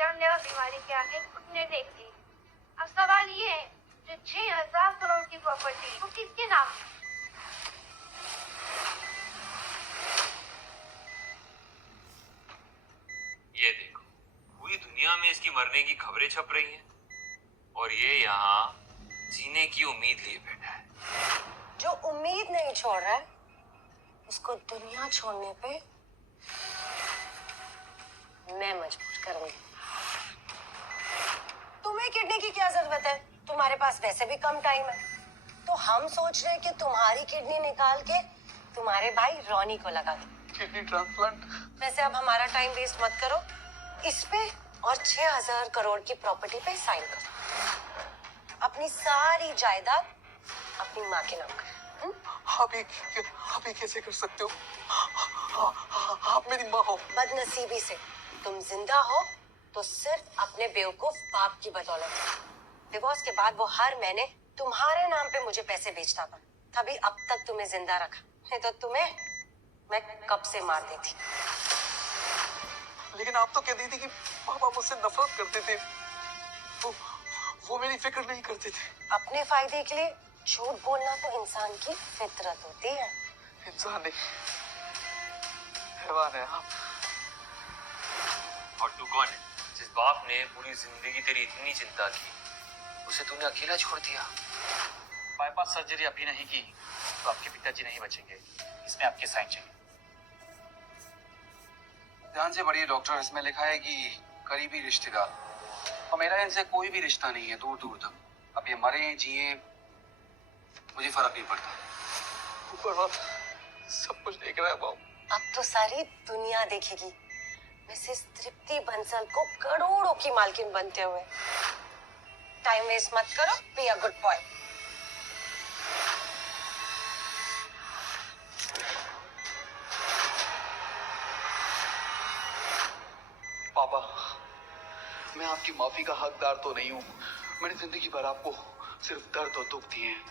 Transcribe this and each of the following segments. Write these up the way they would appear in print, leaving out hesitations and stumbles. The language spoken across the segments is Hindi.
जानलेवा बीमारी क्या है खुद ने देखी। अब सवाल ये है, जो 6,000 करोड़ की प्रॉपर्टी वो किसके नाम है? ये देखो, पूरी दुनिया में इसकी मरने की खबरें छप रही हैं और ये यहाँ जीने की उम्मीद लिए बैठा है। जो उम्मीद नहीं छोड़ रहा है उसको दुनिया छोड़ने पे मैं मजबूर करूंगी। तुम्हें किडनी की क्या जरूरत है? तुम्हारे पास वैसे भी कम टाइम है। तो हम सोच रहे हैं कि तुम्हारी किडनी निकाल के तुम्हारे भाई रॉनी को लगा दो। Kidney transplant? वैसे अब हमारा टाइम वेस्ट मत करो, इस पे और 6,000 करोड़ की प्रॉपर्टी पे साइन करो। अपनी सारी जायदाद अपनी माँ के नाम करो। आप ये कैसे कर सकते हो? आप मेरी माँ हो। बदनसीबी से तुम जिंदा हो तो सिर्फ अपने बेवकूफ बाप की बदौलत। डिवोर्स के बाद वो हर महीने तुम्हारे नाम पे मुझे पैसे भेजता था, तभी अब तक तुम्हें जिंदा रखा, नहीं तो तुम्हें मैं कब से मार देती। लेकिन आप तो कहती थी कि पापा मुझसे नफरत करते थे। वो मेरी फिक्र नहीं करते थे। अपने फायदे के लिए झूठ बोलना तो इंसान की फितरत होती है। इंसान नहीं, हैवान है आप। और तू कौन है? जिस बाप ने पूरी जिंदगी तेरी इतनी चिंता की, उसे तूने अकेला छोड़ दिया। बाईपास सर्जरी अभी नहीं की तो आपके पिताजी नहीं बचेंगे। इसमें आपके साइन चाहिए। ध्यान से पढ़िए डॉक्टर, इसमें लिखा है कि करीबी रिश्तेदार, और मेरा इनसे कोई भी रिश्ता नहीं है दूर दूर तक। अब ये मरे जिए मुझे फर्क नहीं पड़ता। ऊपर वाला सब कुछ देख रहा है बाबू। अब तो सारी दुनिया देखेगी मिसेस तृप्ति बंसल को करोड़ों की मालकिन बनते हुए। टाइम वेस्ट मत करो, बी अ गुड बॉय। पापा, मैं आपकी माफी का हकदार तो नहीं हूँ। मैंने जिंदगी भर आपको सिर्फ दर्द और दुख दिए हैं,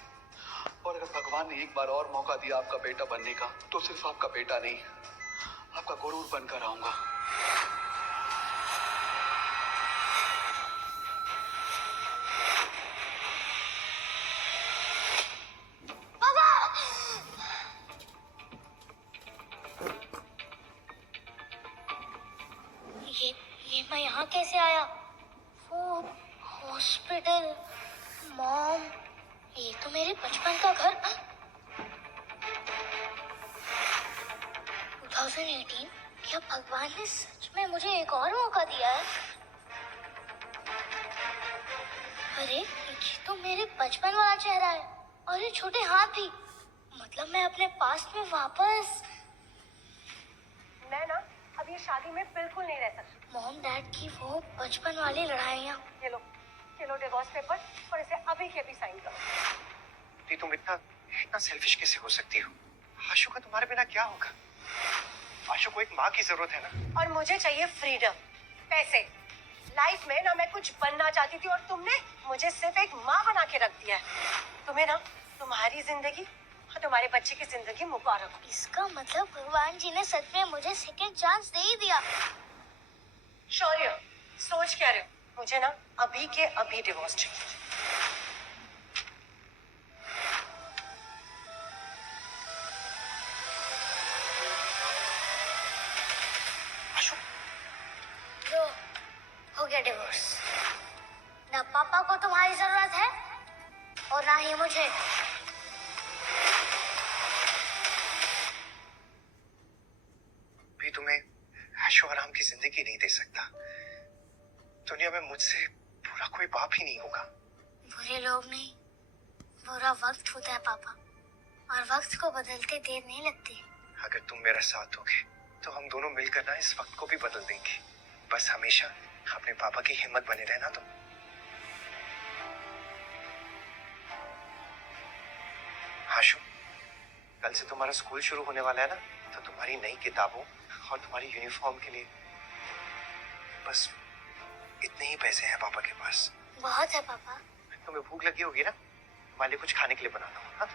और अगर भगवान ने एक बार और मौका दिया आपका बेटा बनने का, तो सिर्फ आपका बेटा नहीं, आपका गुरूर बनकर आऊंगा। ये मैं यहाँ कैसे आया? वो हॉस्पिटल, मॉम, ये तो मेरे बचपन का घर। 2018, क्या भगवान ने सच में मुझे एक और मौका दिया है? अरे ये तो मेरे बचपन वाला चेहरा है, और ये छोटे हाथ भी। मतलब मैं अपने पास्ट में वापस। मैं ना अब ये शादी में बिल्कुल नहीं रह सकती। मॉम डैड की वो बचपन वाली लड़ाइयाँ। ये लो डिवोर्स पेपर, और इसे अभी के अभी साइन करो। तुम इतना सेल्फिश कैसे हो सकती हो? आशु का तुम्हारे बिना क्या होगा? आशु को एक माँ की जरूरत है ना। और मुझे चाहिए फ्रीडम, पैसे। लाइफ में ना मैं कुछ बनना चाहती थी और तुमने मुझे सिर्फ एक माँ बना के रख दिया है। तुम्हें ना तुम्हारी जिंदगी और तुम्हारे बच्चे की जिंदगी मुबारक हो। इसका मतलब भगवान जी ने सच में मुझे सेकंड चांस दे ही दिया। शौर्य, सोच क्या रहे हो? मुझे ना अभी के अभी डिवोर्स चाहिए। लो, हो गया डिवोर्स। ना पापा को तुम्हारी जरूरत है और ना ही मुझे। भी तुम्हें ऐशो आराम की जिंदगी नहीं दे सकता। दुनिया में मुझसे बुरा कोई बाप ही नहीं होगा। बुरे लोग नहीं, बुरा वक्त होता है पापा, और वक्त को बदलते देर नहीं लगती। अगर तुम मेरा साथ दोगे तो हम दोनों मिलकर ना इस वक्त को भी बदल देंगे। बस हमेशा अपने पापा की हिम्मत बने रहना तुम। आशु, कल से तुम्हारा स्कूल शुरू होने वाला है ना, तो तुम्हारी नई किताबों और तुम्हारी यूनिफॉर्म के लिए बस इतने ही पैसे हैं पापा के पास। बहुत है पापा। तुम्हें भूख लगी होगी ना, तुम्हारे लिए कुछ खाने के लिए बनाता हूँ। हाँ?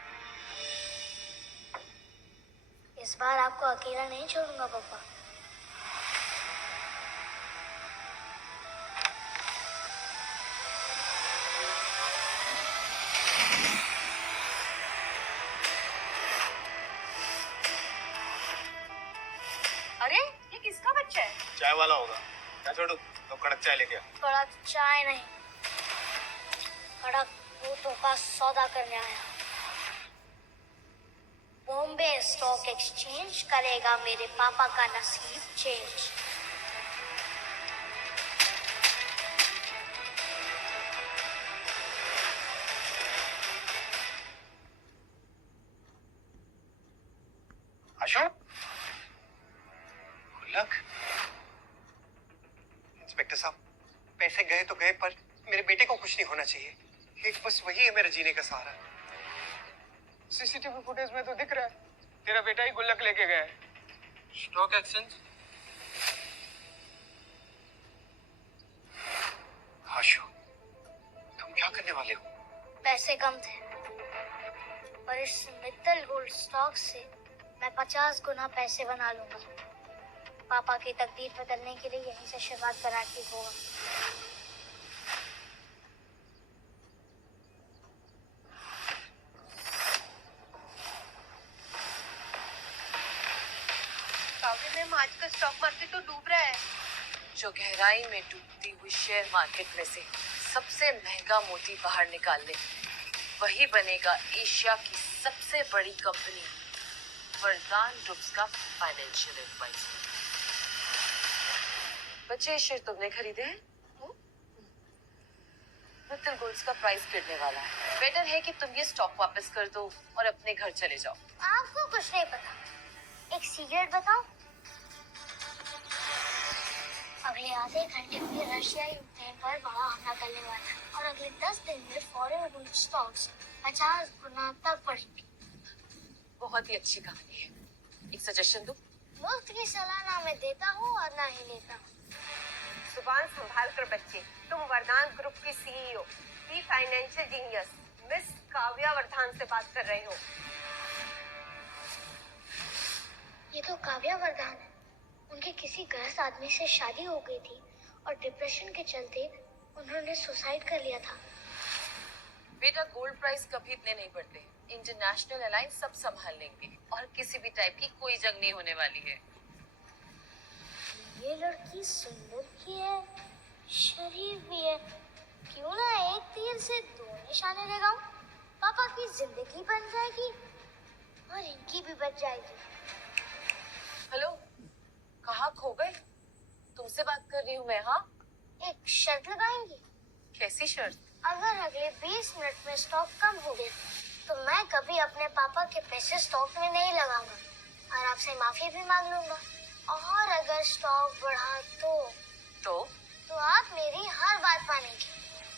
इस बार आपको अकेला नहीं छोड़ूंगा पापा। अरे ये किसका बच्चा है? चाय वाला होगा। क्या छोटू, तो कड़क चाय लेके आ। कड़क चाय नहीं, कड़क भूतों का सौदा करने आया। बॉम्बे स्टॉक एक्सचेंज करेगा मेरे पापा का नसीब चेंज। अशोक, गुल्लक। इंस्पेक्टर साहब, पैसे गए तो गए, पर मेरे बेटे को कुछ नहीं होना चाहिए। एक बस वही है मेरा जीने का सहारा। सीसीटीवी फुटेज में तो दिख रहा है तेरा बेटा ही गुल्लक लेके गया है। Stock exchange? आशु, तुम क्या करने वाले हो? पैसे कम थे, पर इस मित्तल गोल्ड स्टॉक से मैं 50 गुना पैसे बना लूंगा। पापा की तकदीर बदलने के लिए यहीं से शुरुआत करना ठीक होगा। काव्य मैम, आज का स्टॉक मार्केट तो डूब रहा है। जो गहराई में डूबती हुई शेयर मार्केट में से सबसे महंगा मोती बाहर निकाल ले, वही बनेगा एशिया की सबसे बड़ी कंपनी वरदान ग्रुप्स का फाइनेंशियल एडवाइजर। बच्चे, ये शेयर तुमने खरीदे हैं? मित्तल गोल्ड्स का प्राइस गिरने वाला है। बेटर है कि तुम ये स्टॉक वापस कर दो और अपने घर चले जाओ। आपको कुछ नहीं पता। एक सीक्रेट बताओ, अगले आधे घंटे में रशिया यूक्रेन पर बड़ा हमला करने वाला है और अगले 10 दिन में फॉरेन गोल्ड स्टॉक्स 50 गुना तक बढ़ेंगे। बहुत ही अच्छी कहानी है। एक सजेशन दूं? मुफ्त की सलाह ना मैं देता हूँ और ना ही लेता हूँ। जुबान संभाल कर बच्चे, तुम वरदान ग्रुप की सीईओ, की फाइनेंशियल जीनियस मिस काव्या वर्धान से बात कर रहे हो। ये तो काव्या वरदान है। उनके किसी गलत आदमी से शादी हो गई थी और डिप्रेशन के चलते उन्होंने सुसाइड कर लिया था। बेटा, गोल्ड प्राइस कभी इतने नहीं बढ़ते। इंटरनेशनल अलायंस सब संभाल लेंगे और किसी भी टाइप की कोई जंग नहीं होने वाली है। ये लड़की सुंदर भी है, शरीफ भी है। क्यों ना एक तीर से 2 निशाने लगाऊं? पापा की जिंदगी बन जाएगी और इनकी भी बच जाएगी। हेलो, कहाँ खो गए? तुमसे बात कर रही हूँ मैं। हाँ, एक शर्त लगाएंगी? कैसी शर्त? अगर अगले 20 मिनट में स्टॉक कम हो गया तो मैं कभी अपने पापा के पैसे स्टॉक में नहीं लगाऊंगा और आपसे माफी भी मांग लूंगा। और अगर स्टॉक बढ़ा तो आप मेरी हर बात मानेंगे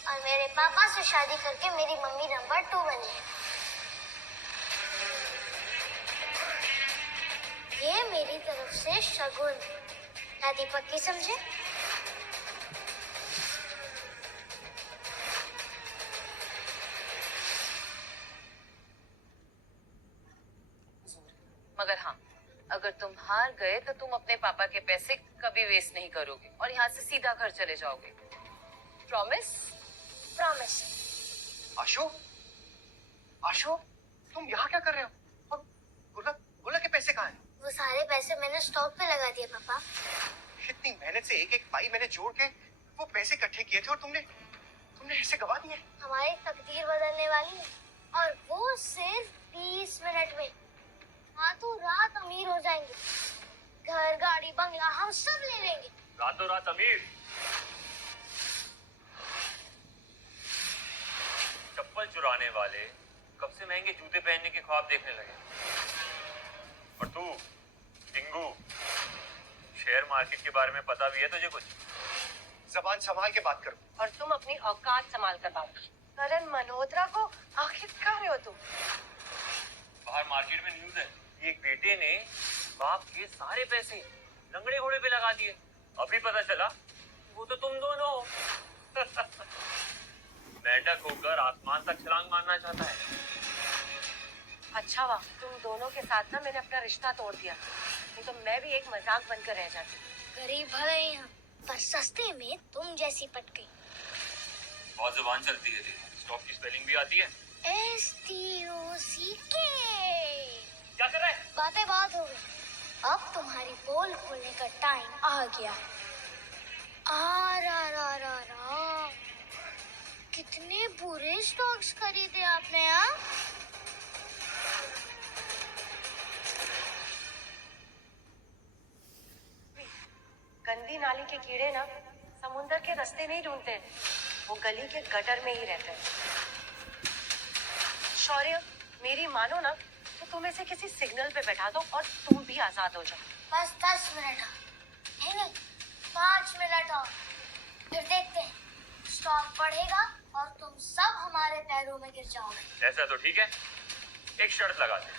और मेरे पापा से शादी करके मेरी मम्मी नंबर 2 बनेगी। ये मेरी तरफ से शगुन है। दादी पक्की समझे? मगर हाँ, अगर तुम हार गए तो तुम अपने पापा के पैसे कभी वेस्ट नहीं करोगे और यहाँ से सीधा घर चले जाओगे। प्रॉमिस? प्रॉमिस। आशु, आशु, तुम यहाँ क्या कर रहे हो? और गुल्लक, गुल्लक के पैसे कहाँ हैं? वो सारे पैसे मैंने स्टॉक पे लगा दिए पापा। इतनी मेहनत से एक एक पाई मैंने जोड़ के वो पैसे इकट्ठे किए थे और तुमने ऐसे गवा दिए। हमारी तकदीर बदलने वाली है और वो सिर्फ 20 मिनट में। रातों रात अमीर हो जाएंगे। घर, गाड़ी, बंगला हम सब ले लेंगे। रातों रात अमीर? चप्पल चुराने वाले कब से महंगे जूते पहनने के ख्वाब देखने लगे। और तू टिंगू, शेयर मार्केट के बारे में पता भी है तुझे कुछ? जबान संभाल के बात करो। और तुम अपनी औकात संभाल कर बात करो। करण मल्होत्रा को आखिर कर रहे हो तुम? बाहर मार्केट में न्यूज़ है, एक बेटे ने बाप के सारे पैसे लंगड़े घोड़े पे लगा दिए। अभी पता चला वो तो तुम दोनों हो। मेंढक होकर आसमान तक छलांग मारना चाहता है। अच्छा हुआ तुम दोनों के साथ ना मैंने अपना रिश्ता तोड़ दिया, नहीं तो मैं भी एक मजाक बनकर रह जाती। गरीब भले ही हम, पर सस्ते में तुम जैसी पट गई। बहुत जुबान चलती है तेरी। स्टॉक की स्पेलिंग भी आती है? STOCK। क्या कर रहा है? बातें बहुत हो गई। अब तुम्हारी पोल खोलने का टाइम आ गया। आ रा कितने बुरे स्टॉक्स खरीदे आपने यहाँ? गंदी नाली के कीड़े ना समुंदर के रास्ते नहीं ढूंढते हैं, वो गली के गटर में ही रहते हैं। शौर्य, मेरी मानो ना तो तुम इसे किसी सिग्नल पे बैठा दो और तुम भी आजाद हो जाओ। बस 10 मिनट नहीं 5 मिनट और, फिर देखते हैं स्टॉक बढ़ेगा और तुम सब हमारे पैरों में गिर जाओगे। ऐसा तो ठीक है, एक शर्त लगा दे।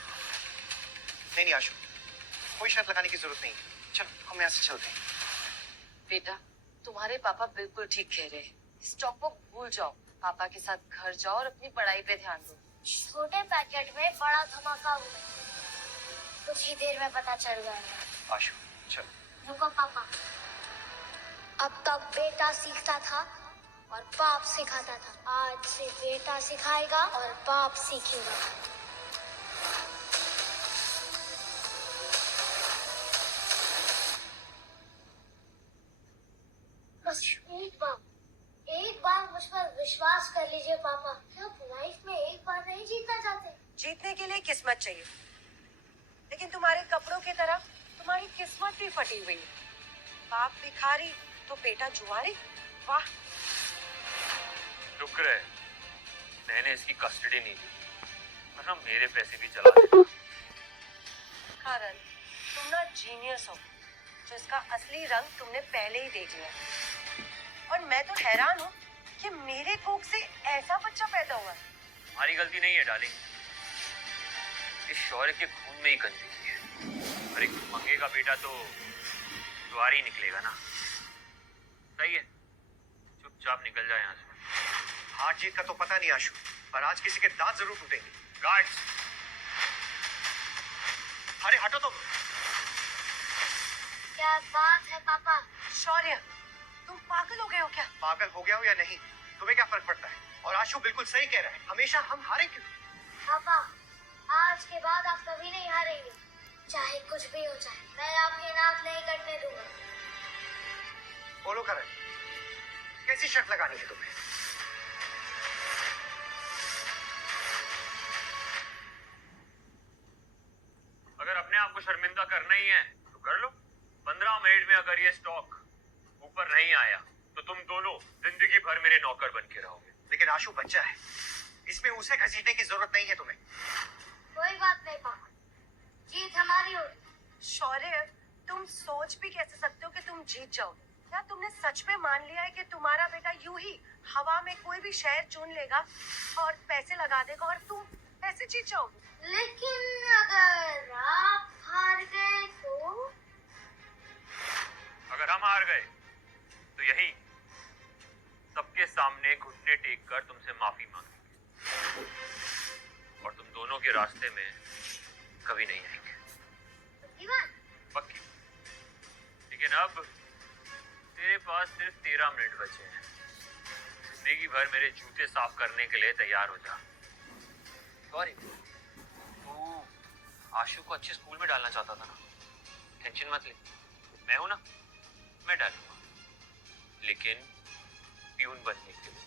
नहीं आशु, कोई शर्त लगाने की जरूरत नहीं। चलो हम यहाँ से चलते हैं। बेटा, तुम्हारे पापा बिल्कुल ठीक कह रहे हैं। स्टॉक को भूल जाओ, पापा के साथ घर जाओ और अपनी पढ़ाई पे ध्यान दो। छोटे पैकेट में बड़ा धमाका हुआ, कुछ ही देर में पता चल जाएगा। आशु चलो। रुको पापा, अब तक बेटा सीखता था और बाप सिखाता था, आज से बेटा सिखाएगा और बाप सीखेगा। बस एक बार मुझ पर विश्वास कर लीजिए पापा। आप लाइफ में एक बार नहीं जीतना चाहते? जीतने के लिए किस्मत चाहिए, लेकिन तुम्हारे कपड़ों की तरह तुम्हारी किस्मत भी फटी हुई है। बाप भिखारी तो बेटा जुआरी। वाह। शुक्र है मैंने इसकी कस्टडी नहीं ली, वरना मेरे पैसे भी चला देता। कारण तुम ना जीनियस हो, जिसका असली रंग तुमने पहले ही देख लिया। और मैं तो हैरान हूँ कि मेरे कोख से ऐसा बच्चा पैदा हुआ। हमारी गलती नहीं है डार्लिंग, इस शौर्य के खून में ही गंदगी है। और एक मंगे का बेटा तो जुआरी निकलेगा ना। सही है, चुपचाप निकल जाए यहाँ से। हार जीत का तो पता नहीं आशु, पर आज किसी के दांत जरूर टूटेंगे। गार्ड्स, अरे हटो तुम। क्या बात है पापा? शौर्य, तुम पागल हो गए हो क्या? पागल हो गया हो या नहीं, तुम्हें क्या फर्क पड़ता है? और आशु बिल्कुल सही कह रहा है, हमेशा हम हारे क्यों? पापा, आज के बाद आप कभी नहीं हारेंगे, चाहे कुछ भी हो जाए। मैं आपकी नाक नहीं कटने दूंगा। बोलो करण, कैसी शर्त लगानी है तुम्हें? अगर अपने आप को शर्मिंदा करना ही है तो कर लो। 15 मिनट में अगर ये स्टॉक ऊपर नहीं आया तो तुम दोनों जिंदगी भर मेरे नौकर बन के रहोगे। लेकिन आशु बच्चा है, इसमें उसे घसीटने की जरूरत नहीं है तुम्हें। कोई बात नहीं पापा, जीत हमारी होगी। शौर्य, तुम सोच भी कैसे सकते हो कि तुम जीत जाओगे? क्या तुमने सच में मान लिया है कि तुम्हारा बेटा यूं ही हवा में कोई भी शहर चुन लेगा और पैसे लगा देगा और तुम पैसे जीत जाओगे? लेकिन अगर आप हार गए तो? अगर हम हार गए तो यही सबके सामने घुटने टेक कर तुमसे माफी मांगेंगे और तुम दोनों के रास्ते में कभी नहीं आएंगे। पक्की। लेकिन अब तेरे पास सिर्फ 13 मिनट बचे हैं। जिंदगी भर मेरे जूते साफ करने के लिए तैयार हो जा। सॉरी, तू आशु को अच्छे स्कूल में डालना चाहता था ना? टेंशन मत ले, मैं हूं ना, मैं डालूंगा, लेकिन प्यून बनने के लिए।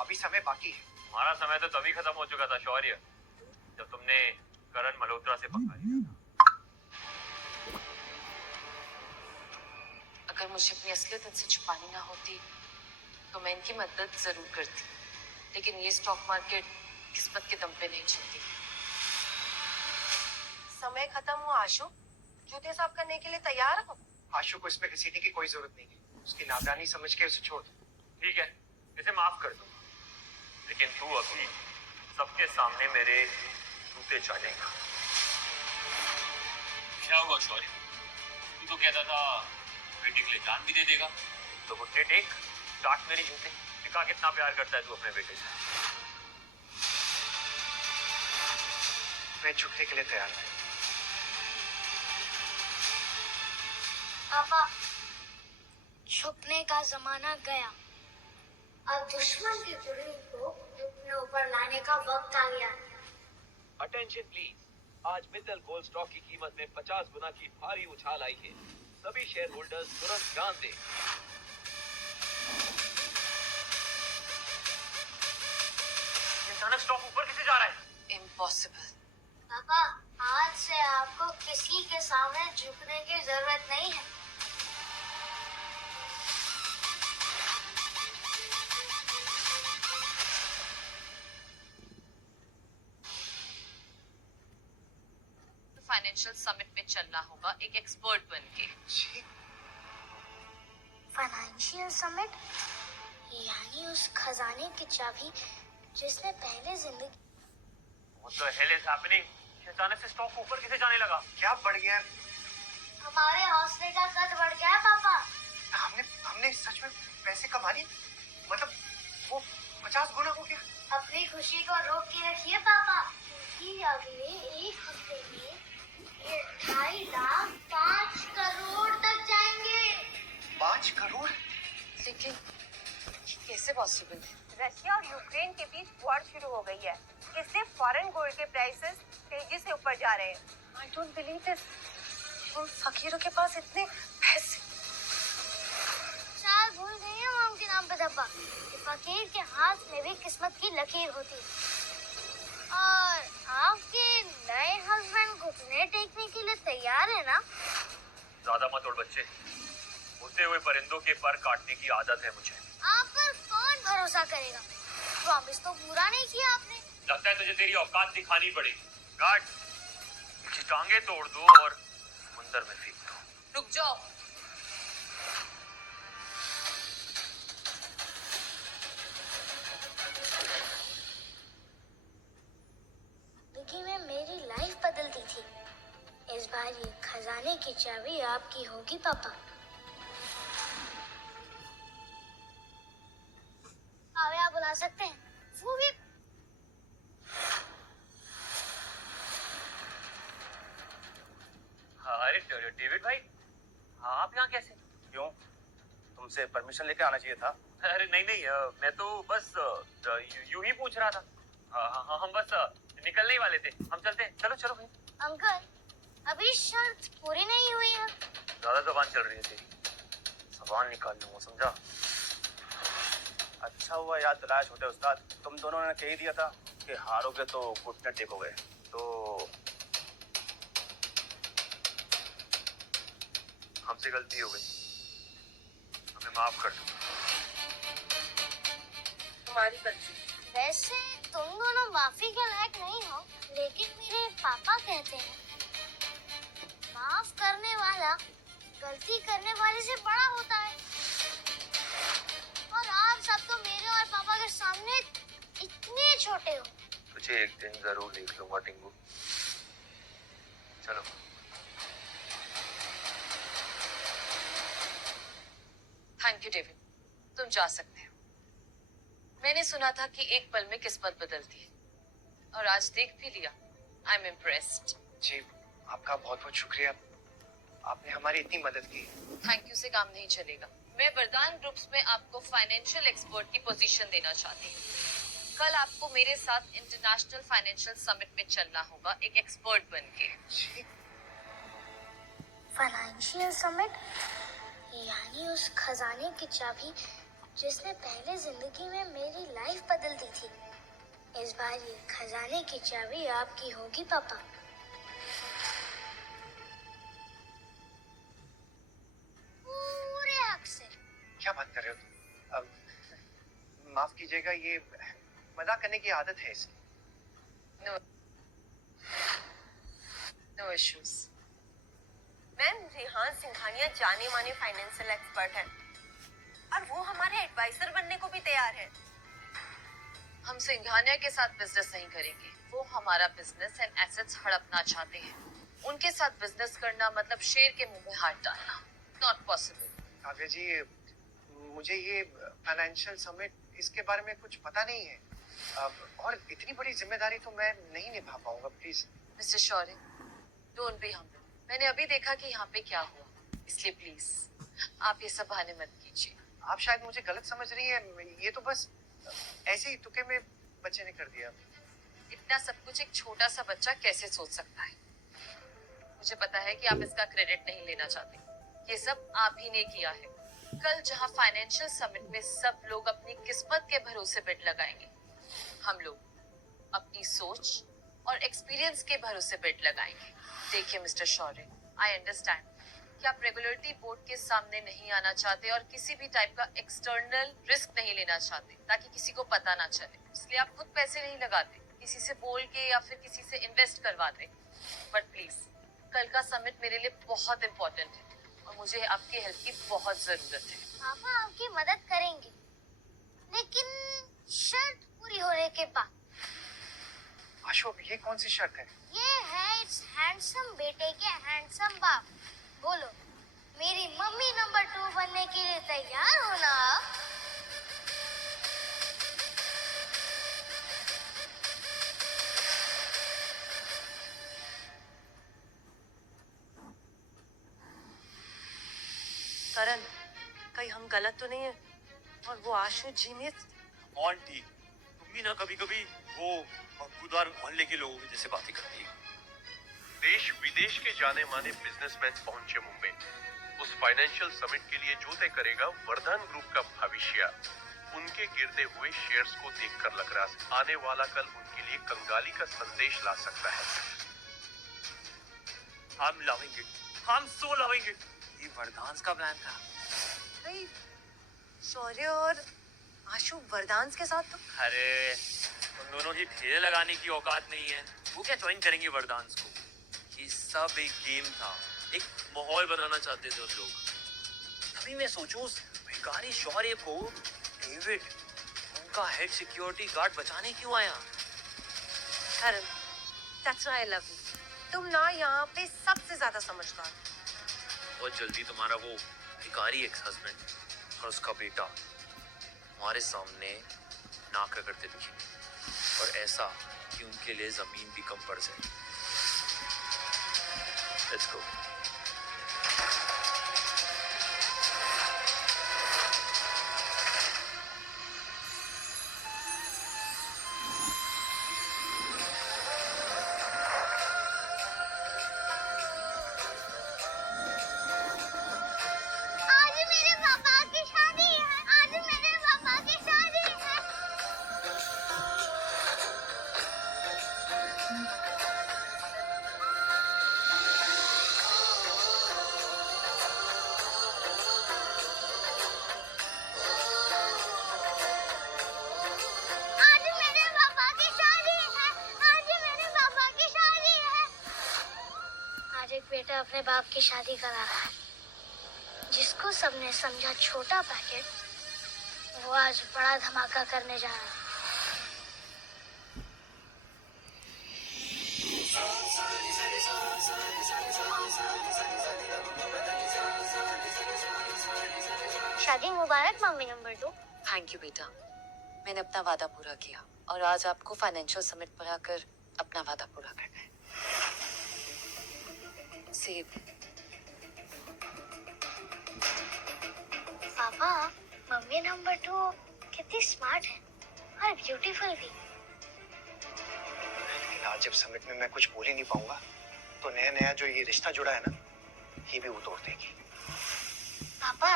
अभी समय बाकी है। हमारा समय तो तभी खत्म हो चुका था शौर्य, जब तुमने करण मल्होत्रा से पक्का लिया था। अगर मुझे अपनी असलियत इनसे छुपानी ना होती तो मैं इनकी मदद जरूर करती, लेकिन ये स्टॉक मार्केट किस्मत के दम पे नहीं चलती। समय खत्म हुआ आशु, जूते साफ करने के लिए तैयार हो? आशु को इसमें घसीटने की कोई जरूरत नहीं है, उसकी नादानी समझ के उसे छोड़ दो। ठीक है, इसे माफ कर दूंगा, लेकिन तू अभी सबके सामने मेरे जूते चाटेगा। क्या हुआ शौर्य, तू तो कहता था बेटे के लिए जान भी दे देगा, तो घुटने टेक, चाट मेरे जूते, दिखा कितना प्यार करता है तू अपने बेटे से। मैं झुकने के लिए तैयार हूँ। पापा, झुकने का जमाना गया, अब दुश्मन की जुल्म को अपने ऊपर लाने का वक्त आ गया। अटेंशन प्लीज, आज मित्तल गोल्ड स्टॉक की कीमत में 50 गुना की भारी उछाल आई है। सभी शेयर होल्डर्स तुरंत जान दें। अचानक स्टॉक ऊपर कैसे जा रहा है? इम्पॉसिबल। पापा, आज से आपको किसी के सामने झुकने की जरूरत नहीं है। फाइनेंशियल समिट में चलना होगा एक एक्सपर्ट बनके। फाइनेंशियल समिट यानी उस खजाने की चाबी जिसने पहले जिंदगी। What the hell is happening? अचानक से स्टॉक ऊपर कैसे जाने लगा? क्या बढ़ गया? हमारे हौसले का कद बढ़ गया है पापा। हमने हमने सच में पैसे कमा लिए? मतलब वो 50 गुना हो गया? अपनी खुशी को रोक के रखिए पापा, क्योंकि अगले एक हफ्ते में ये 2.5 लाख 5 करोड़ तक जाएंगे। 5 करोड़? लेकिन कैसे पॉसिबल है? रशिया और यूक्रेन के बीच वॉर शुरू हो गई है, इसलिए फॉरेन गोल्ड के प्राइसेस तेजी से ऊपर जा रहे हैं। I don't believe this. उन फकीरों के पास इतने पैसे। शायद भूल गई है मॉम के नाम पे धब्बा कि फकीर के हाथ में भी किस्मत की लकीर होती है। और आपके नए हस्बैंड घुटने टेकने के लिए तैयार है ना? ज्यादा मत उड़ बच्चे, उड़ते हुए परिंदों के पर काटने की आदत है मुझे। आप पर कौन भरोसा करेगा? प्रॉमिस तो पूरा नहीं किया आपने। लगता है तुझे तेरी औकात दिखानी पड़ेगी। गार्ड, इसकी टांगे तोड़ दो और समुंदर में फेंक दो। रुक जाओ। जिंदगी में मेरी लाइफ बदलती थी। इस बार ये खजाने की चाबी आपकी होगी पापा। आप बुला सकते हैं। वो भी अरे डेविड भाई, आप यहाँ कैसे? क्यों? तुमसे परमिशन लेके आना चाहिए था। अरे नहीं नहीं, मैं तो बस यूं ही पूछ रहा था। हम बस निकलने ही वाले थे। हम चलते हैं। चलो चलो भाई। अंकल, अभी शर्त पूरी नहीं हुई है। ज्यादा जबान चल रही है तेरी, जबान निकाल लूंगा, समझा? अच्छा हुआ याद दिलाया छोटे उस्ताद, तुम दोनों ने कह ही दिया था कि हारोगे तो घुटने टेकोगे। तो हमसे गलती हो गई, हमें माफ कर दो। तुम्हारी गलती। वैसे तुम दोनों माफी के लायक नहीं हो, लेकिन मेरे पापा कहते हैं माफ करने वाला गलती करने वाले से बड़ा होता है। और आप सब तो मेरे और पापा के सामने इतने छोटे हो। तुझे एक दिन जरूर देख लूंगा टिंगू। चलो। थैंक यू डेविड, तुम जा सकते हो। मैंने सुना था कि एक पल में किस्मत बदलती है और आज देख भी लिया। I am impressed. जी, आपका बहुत बहुत शुक्रिया, आपने हमारी इतनी मदद की। थैंक यू से काम नहीं चलेगा। मैं वरदान ग्रुप्स में आपको फाइनेंशियल एक्सपर्ट की पोजीशन देना चाहती हूँ। कल आपको मेरे साथ इंटरनेशनल फाइनेंशियल समिट में चलना होगा एक एक्सपर्ट बनके। फाइनेंशियल समिट यानी उस खजाने की चाबी जिसने पहले जिंदगी में मेरी लाइफ बदल दी थी। इस बार ये खजाने की चाबी आपकी होगी पापा। पूरे हक से। क्या बात कर रहे हो तुम? माफ कीजिएगा, ये मजाक करने की आदत है इसकी। No issues. Ma'am, Rihan Singhania जाने माने फाइनेंशियल एक्सपर्ट हैं और वो हमारे एडवाइजर बनने को भी तैयार है। हम सिंघानिया के साथ बिजनेस नहीं करेंगे। वो हमारा बिजनेस एंड एसेट्स हड़पना चाहते हैं। उनके साथ बिजनेस करना मतलब शेर के मुंह में हाथ डालना। Not possible. काव्या जी, मुझे ये फाइनेंशियल समिट इसके बारे में कुछ पता नहीं है। और इतनी बड़ी जिम्मेदारी तो मैं नहीं निभा पाऊंगा। Please mister Shaurya, don't be humble. मैंने अभी देखा कि यहाँ पे क्या हुआ, इसलिए प्लीज आप ये सब बहाने मत कीजिए। आप शायद मुझे गलत समझ रही हैं। ये तो बस ऐसे ही तुक्के में बच्चे ने कर दिया। इतना सब कुछ एक छोटा सा बच्चा कैसे सोच सकता है? मुझे पता है कि आप इसका क्रेडिट नहीं लेना चाहते। ये सब आप ही ने किया है। कल जहां फाइनेंशियल समिट में सब लोग अपनी किस्मत के भरोसे बेट लगाएंगे, हम लोग अपनी सोच और एक्सपीरियंस के भरोसे बेट लगाएंगे। देखिए मिस्टर शौर्य, आई अंडरस्टैंड कि आप रेगुलेटरी बोर्ड के सामने नहीं आना चाहते और किसी भी टाइप का एक्सटर्नल रिस्क नहीं लेना चाहते ताकि किसी को पता ना चले, इसलिए आप खुद पैसे नहीं लगाते, किसी से बोल के या फिर किसी से इन्वेस्ट करवाते। बट प्लीज, कल का समिट मेरे लिए बहुत इंपॉर्टेंट है और मुझे आपकी हेल्प की बहुत जरूरत है। पापा आपकी मदद करेंगे, लेकिन शर्त पूरी होने के बाद। आशु, ये कौन सी शर्त है? ये है इस हैंडसम बेटे के हैंडसम बाप। बोलो, मेरी मम्मी नंबर 2 बनने के लिए तैयार हो ना? करण, कहीं हम गलत तो नहीं है? और वो आशु जीनियस। आंटी, तुम भी ना कभी कभी वो मकबूदार मोहल्ले के लोगों की जैसे बातें करती है। देश विदेश के जाने माने बिजनेसमैन पहुंचे मुंबई। उस फाइनेंशियल समिट के लिए जो तय करेगा वरदान ग्रुप का भविष्य। उनके गिरते हुए शेयर्स को देखकर लग रहा है आने वाला कल उनके लिए कंगाली का संदेश ला सकता है। हम लावेंगे, हम सो लावेंगे। ये वरदान का प्लान था। नहीं, शौर्य और आशु वरदान के साथ तो। अरे उन दोनों की ठेले लगाने की औकात नहीं है, वो क्या ज्वाइन करेंगे वरदान को? ये सब एक गेम था, एक माहौल बनाना चाहते थे उन लोग। तभी मैं सोचूं उस भिखारी शौर्य को डेविड, उनका हेड सिक्योरिटी गार्ड, बचाने क्यों आया? करण, that's why I love you. तुम ना यहाँ पे सबसे ज्यादा समझदार। बहुत जल्दी तुम्हारा वो भिखारी एक्स हस्बैंड और उसका बेटा हमारे सामने नाक रगड़ते दिखेंगे, और ऐसा कि उनके लिए जमीन भी कम पड़ जाए। Let's go. आज मेरे पापा की शादी है, आज मेरे पापा की शादी है। आज मेरे पापा की शादी है, आज मेरे पापा की शादी है। आज एक बेटा अपने बाप की शादी करा रहा है, जिसको सबने समझा छोटा पैकेट, वो आज बड़ा धमाका करने जा रहा है। शादी मुबारक मम्मी नंबर 2। थैंक यू बेटा, मैंने अपना वादा पूरा किया और आज आपको फाइनेंशियल समिट पर आकर अपना वादा पूरा करना है। सेब। पापा, मम्मी नंबर 2 कितनी स्मार्ट है और ब्यूटीफुल भी। लेकिन आज जब समिट में मैं कुछ बोल ही नहीं पाऊंगा, तो नया नया जो ये रिश्ता जुड़ा है ना, ये भी वो तोड़ देगी। पापा,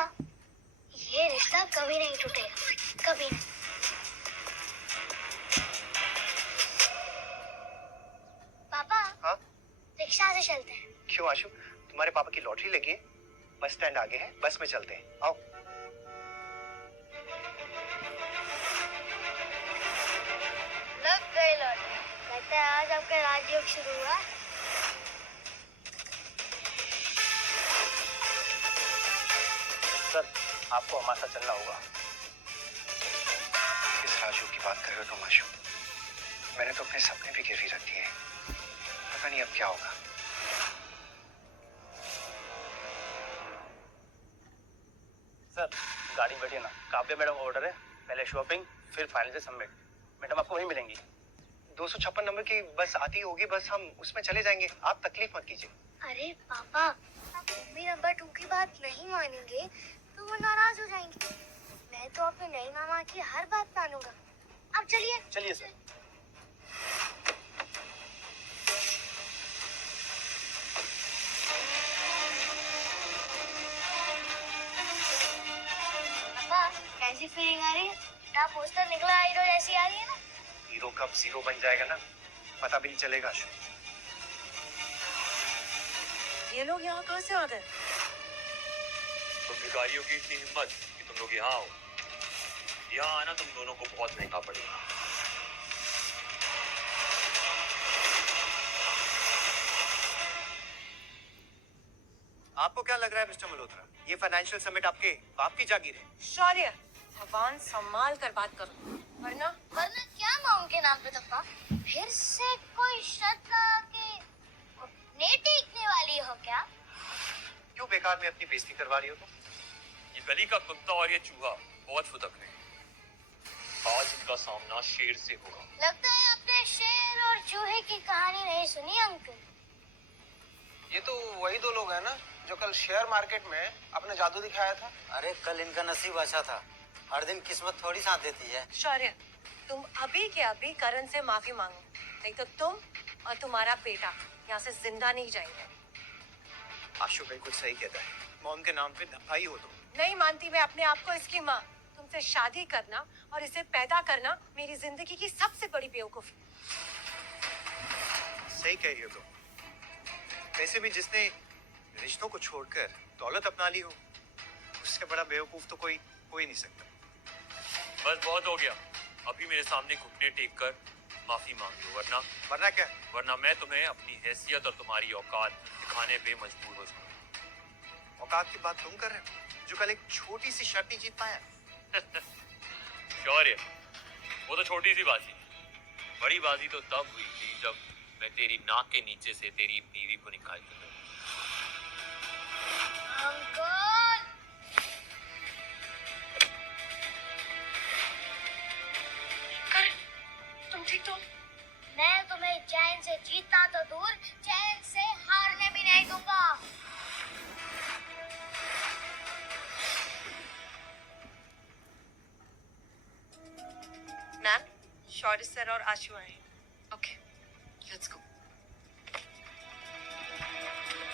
ये रिश्ता कभी नहीं टूटेगा, कभी नहीं। पापा, हाँ? रिक्शा से चलते हैं। क्यों आशु, तुम्हारे पापा की लॉटरी लगी है? बस स्टैंड आगे है, बस में चलते हैं, आओ। लग गई लॉटरी। लगता है आज आपका राजयोग शुरू हुआ। सर, आपको हमारे साथ चलना होगा। किस राजू की बात कर रहे हो तुम आशु? मैंने तो अपने सपने भी गिरवी रख दिए, पता नहीं अब क्या होगा। सर, गाड़ी बैठिए ना, काव्या मैडम ऑर्डर है, पहले शॉपिंग फिर फाइनेंशियल समिट। मैडम आपको वहीं मिलेंगी। 256 नंबर की बस आती होगी, बस हम उसमें चले जाएंगे, आप तकलीफ मत कीजिए। अरे पापा, मम्मी नंबर 2 की बात नहीं मानेंगे तो वो नाराज हो जाएंगे। मैं तो अपने नई मामा की हर बात मानूंगा। अब चलिए। चलिए सर। कैसी फीलिंग आ रही है? ना पोस्टर निकला हीरो जैसी आ रही है ना? हीरो कब जीरो बन जाएगा ना, पता भी नहीं चलेगा आशु। ये लोग यहाँ कहाँ से आ गए? तुम भिखारियों की इतनी हिम्मत कि तुम लोग यहाँ आओ। यहाँ आना तुम दोनों को बहुत महंगा पड़ेगा। आपको क्या लग रहा है मिस्टर मल्होत्रा, ये फाइनेंशियल समिट आपके बाप की जागीर है? शौर्य, जबान संभाल कर बात करो, वरना वरना क्या माँ के नाम पे धब्बा? फिर से कोई शर्त लगा के घुटने टेकने वाली हो क्या? क्यों बेकार में अपनी बेइज्जती करवा रही हो तुम? ये गली का कुत्ता और ये चूहा बहुत फुदक रहे हैं। आज इनका सामना शेर से होगा। लगता है आपने शेर और चूहे की कहानी नहीं सुनी अंकल। ये तो वही दो लोग हैं ना जो कल शेयर मार्केट में अपने जादू दिखाया था। अरे कल इनका नसीब अच्छा था, हर दिन किस्मत थोड़ी साथ देती है। शौर्य, तुम अभी के अभी करण से माफी मांगो, नहीं तो तुम और तुम्हारा बेटा यहाँ से जिंदा नहीं जाएंगे। आशु बिल्कुल सही कहता है, मॉम के नाम पे धब्बाई हो तुम। नहीं मानती मैं अपने आप को इसकी माँ। तुमसे शादी करना और इसे पैदा करना मेरी जिंदगी की सबसे बड़ी बेवकूफी। सही कह रही हो तुम। वैसे भी जिसने रिश्तों को छोड़कर दौलत अपना ली हो, उससे बड़ा बेवकूफ तो कोई हो ही नहीं सकता। बस बहुत हो गया, अभी मेरे सामने घुटने टेक कर माफी मांग लो, वरना क्या? वरना मैं तुम्हें अपनी हैसियत और तुम्हारी औकात दिखाने पे मजबूर हो जाऊंगा। औकात की बात तुम कर रहे हो जो कल एक छोटी सी शर्त नहीं जीत पाया। शौर्य, वो तो छोटी सी बाजी, बड़ी बाजी तो तब हुई थी जब मैं तेरी नाक के नीचे से तेरी बीवी को निकाल के गया। अंकल! तुम ठीक तो? मैं तुम्हें चैन से जीतना तो दूर, चैन से हारने भी नहीं दूंगा। मैम, शौर्य सर और आशु आए। Okay, let's go.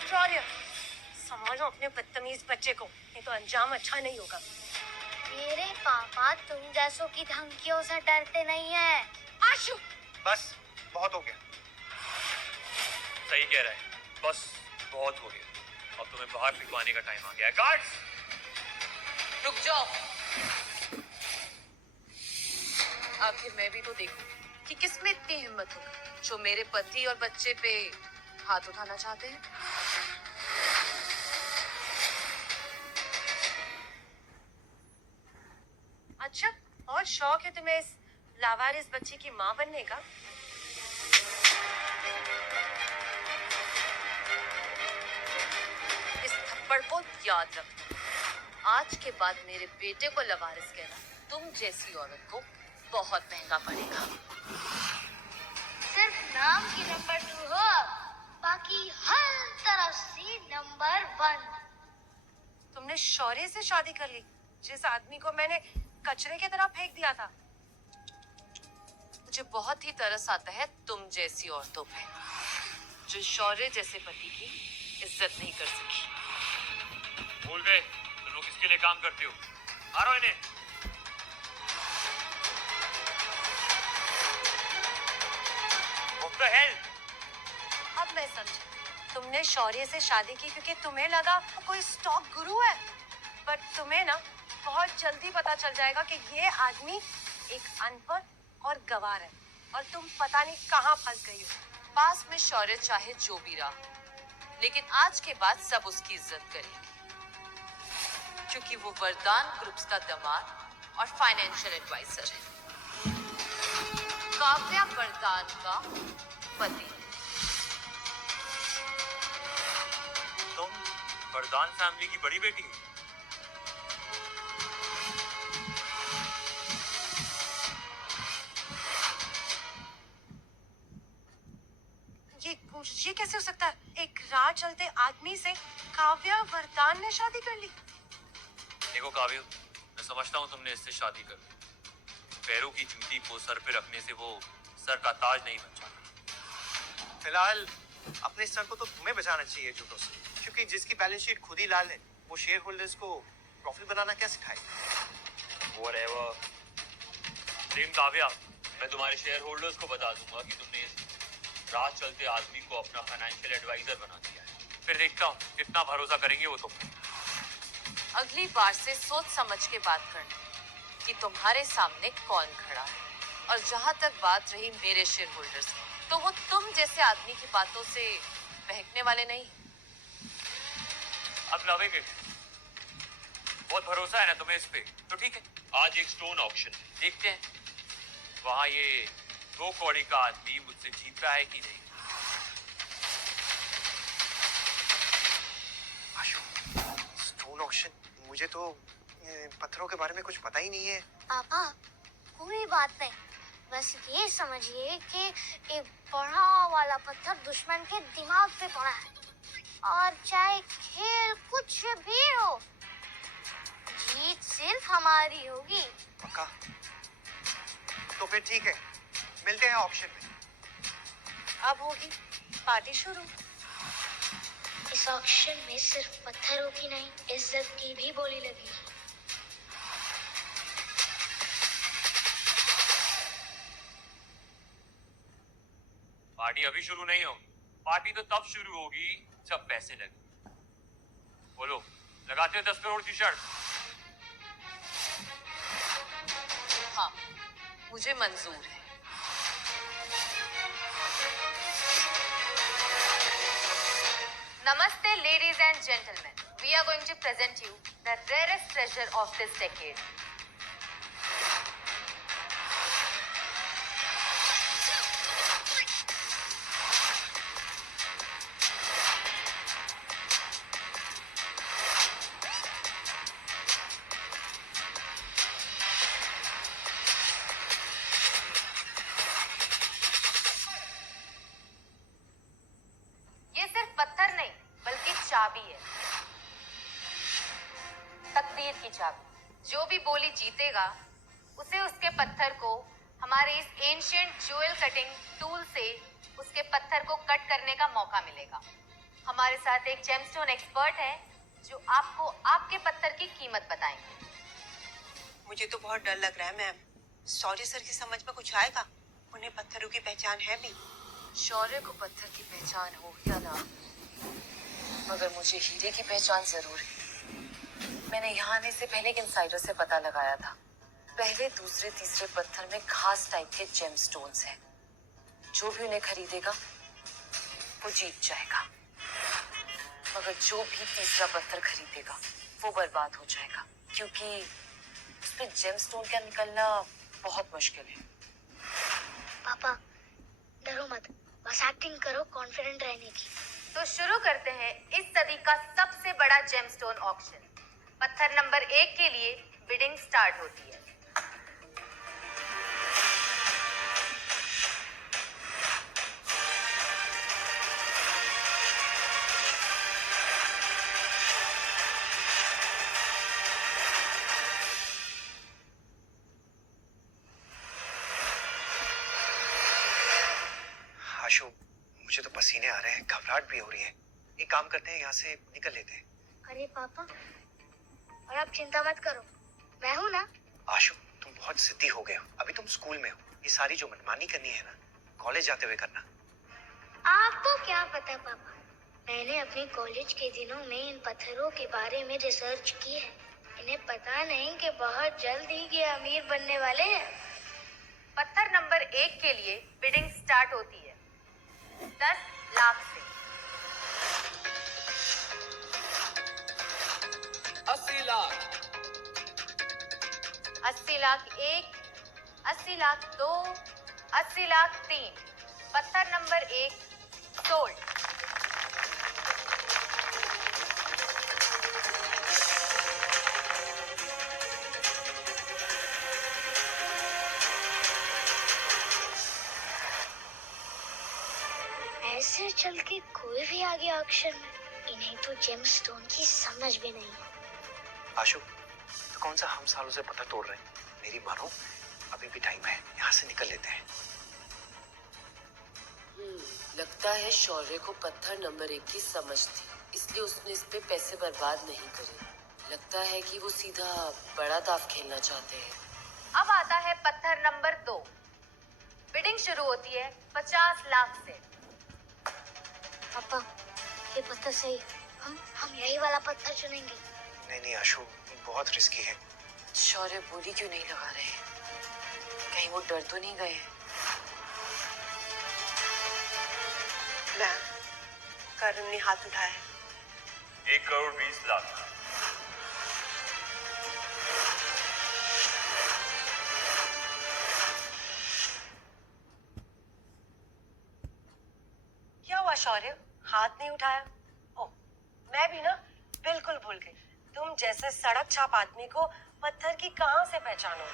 शौर्य, संभालो अपने बदतमीज बच्चे को, नहीं तो अंजाम अच्छा नहीं होगा। मेरे पापा तुम जैसों की धमकियों से डरते नहीं है। आशु! बस बहुत हो गया। सही कह रहा है, बस बहुत हो गया। अब तुम्हें बाहर फिकवाने का टाइम आ गया है। गार्ड्स, रुक जाओ। आखिर मैं भी तो देखूं कि किसमें इतनी हिम्मत होगी जो मेरे पति और बच्चे पे हाथ उठाना चाहते हैं। अच्छा, और शौक है तुम्हें इस लावारिस बच्चे की माँ बनने का? इस थप्पड़ को याद रखना। आज के बाद मेरे बेटे को लवारिस कहना तुम जैसी औरत को बहुत महंगा पड़ेगा। सिर्फ नाम की नंबर 2 हो, बाकी हर तरफ से नंबर 1। तुमने शौर्य से शादी कर ली, जिस आदमी को मैंने कचरे की तरह फेंक दिया था। मुझे बहुत ही तरस आता है तुम जैसी औरतों पे, जो शौर्य जैसे पति की इज्जत नहीं कर सकी। भूल गए तुम लोग किसके लिए काम करते हो? मारो इन्हें। What the hell? अब मैं समझी, तुमने शौर्य से शादी की क्योंकि तुम्हें लगा वो कोई स्टॉक गुरु है। बट तुम्हें ना बहुत जल्दी पता चल जाएगा कि ये आदमी एक अनपढ़ और गवार है, और तुम पता नहीं कहाँ फंस गई हो। पास में शौर्य चाहे जो भी रहा, लेकिन आज के बाद सब उसकी इज्जत करेंगे, क्योंकि वो वरदान ग्रुप्स का दामाद और फाइनेंशियल एडवाइजर है। काव्या वरदान का पति। तुम वरदान फैमिली की बड़ी बेटी हो? ये कैसे हो सकता है? एक राह चलते आदमी से काव्या वरदान ने शादी कर ली। देखो काव्य, मैं समझता हूँ तुमने इससे शादी कर ली। पैरों की जूती को सर पे रखने से वो सर का ताज नहीं बन जाता। फिलहाल अपने सर को तो तुम्हें बचाना चाहिए जूतों से, क्योंकि जिसकी बैलेंस शीट खुद ही लाल है, वो शेयर होल्डर्स को प्रॉफिट बनाना क्या सिखाएगा? Whatever. प्रेम काव्या, मैं तुम्हारे शेयर होल्डर्स को बता दूंगा कि तुमने इस रात चलते आदमी को अपना फाइनेंशियल एडवाइजर बना दिया है। फिर देखता हूँ कितना भरोसा करेंगे वो तुम। अगली बार से सोच समझ के बात करना कि तुम्हारे सामने कौन खड़ा है। और जहां तक बात रही मेरे शेयर होल्डर्स की, तो वो तुम जैसे आदमी की बातों से बहकने वाले नहीं। अब लवेंगे, बहुत भरोसा है ना तुम्हें इस पे, तो ठीक है। आज एक स्टोन ऑक्शन देखते हैं वहां ये 2 कौड़ी का आदमी मुझसे जीतता है कि नहीं। आशु, स्टोन ऑक्शन? मुझे तो पत्थरों के बारे में कुछ पता ही नहीं है। पापा कोई बात नहीं, बस ये समझिए कि एक बड़ा वाला पत्थर दुश्मन के दिमाग पे पड़ा है, और चाहे खेल कुछ भी हो, जीत सिर्फ हमारी होगी। पक्का? तो फिर ठीक है, मिलते हैं ऑक्शन में। अब होगी पार्टी शुरू। इस ऑक्शन में सिर्फ पत्थरों की नहीं, इज्जत की भी बोली लगी। पार्टी अभी शुरू नहीं हो, पार्टी तो तब शुरू होगी जब पैसे लगे। बोलो, लगाते हो 10 करोड़ की शर्त? हाँ, मुझे मंजूर है। Namaste, ladies and gentlemen. We are going to present you the rarest treasure of this decade. ये सिर्फ पत्थर नहीं, बल्कि चाबी है, तकदीर की चाबी। जो भी बोली जीतेगा, उसे उसके पत्थर को हमारे इस एंशिएंट ज्वेल कटिंग टूल से उसके पत्थर को कट करने का मौका मिलेगा। हमारे साथ एक जेमस्टोन एक्सपर्ट है जो आपको आपके पत्थर की कीमत बताएंगे। मुझे तो बहुत डर लग रहा है मैम। सॉरी सर की समझ में कुछ आएगा? उन्हें पत्थरों की पहचान है भी। शौर्य को पत्थर की पहचान हो या ना, मगर मुझे हीरे की पहचान जरूर है। मैंने यहाँ आने से पहले एक इनसाइडर से पता लगाया था। पहले, दूसरे, तीसरे पत्थर में खास टाइप के जेमस्टोन्स हैं। जो भी उन्हें खरीदेगा वो जीत जाएगा, मगर जो भी तीसरा पत्थर खरीदेगा वो बर्बाद हो जाएगा, क्योंकि उसमें जेमस्टोन का निकलना बहुत मुश्किल है। पापा डरो मत, बस एक्टिंग करो कॉन्फिडेंट रहने की। तो शुरू करते हैं इस सदी का सबसे बड़ा जेमस्टोन ऑक्शन। पत्थर नंबर 1 के लिए बिडिंग स्टार्ट होती है। आशु, मुझे तो पसीने आ रहे हैं, घबराहट भी हो रही है। एक काम करते हैं, यहाँ से निकल लेते हैं। अरे पापा, और आप चिंता मत करो, मैं हूँ ना। आशु, तुम बहुत जिद्दी हो गए हो। अभी तुम स्कूल में हो, ये सारी जो मनमानी करनी है ना, कॉलेज जाते हुए करना। आपको क्या पता पापा, मैंने अपने कॉलेज के दिनों में इन पत्थरों के बारे में रिसर्च की है। इन्हें पता नहीं कि बहुत जल्द ही ये अमीर बनने वाले हैं। पत्थर नंबर 1 के लिए बिडिंग स्टार्ट होती है 10 लाख से। 80 लाख, 80 लाख 1, 80 लाख 2, 80 लाख 3। पत्थर नंबर 1 सोल्ड। ऐसे चल के कोई भी आ गया ऑक्शन में, इन्हें तो जेमस्टोन की समझ भी नहीं है। आशु, तो कौन सा हम सालों से पत्थर तोड़ रहे हैं? मेरी मानो, अभी भी टाइम है, यहाँ से निकल लेते हैं। लगता है शौर्य को पत्थर नंबर 1 की समझ थी, इसलिए उसने इस पे पैसे बर्बाद नहीं करे। लगता है कि वो सीधा बड़ा दाव खेलना चाहते हैं। अब आता है पत्थर नंबर 2। बिडिंग शुरू होती है 50 लाख से। पापा, ये पत्थर सही। हम यही वाला पत्थर चुनेंगे। नहीं नहीं आशु, बहुत रिस्की है। शौर्य बोली क्यों नहीं लगा रहे? कहीं वो डर तो नहीं गए? मैम, करण ने हाथ उठाया है। 1 करोड़ 20 लाख। क्या हुआ शौर्य, हाथ नहीं उठाया? ओ, मैं भी ना बिल्कुल भूल गई। तुम जैसे सड़क छाप आदमी को पत्थर की कहां से पहचानो?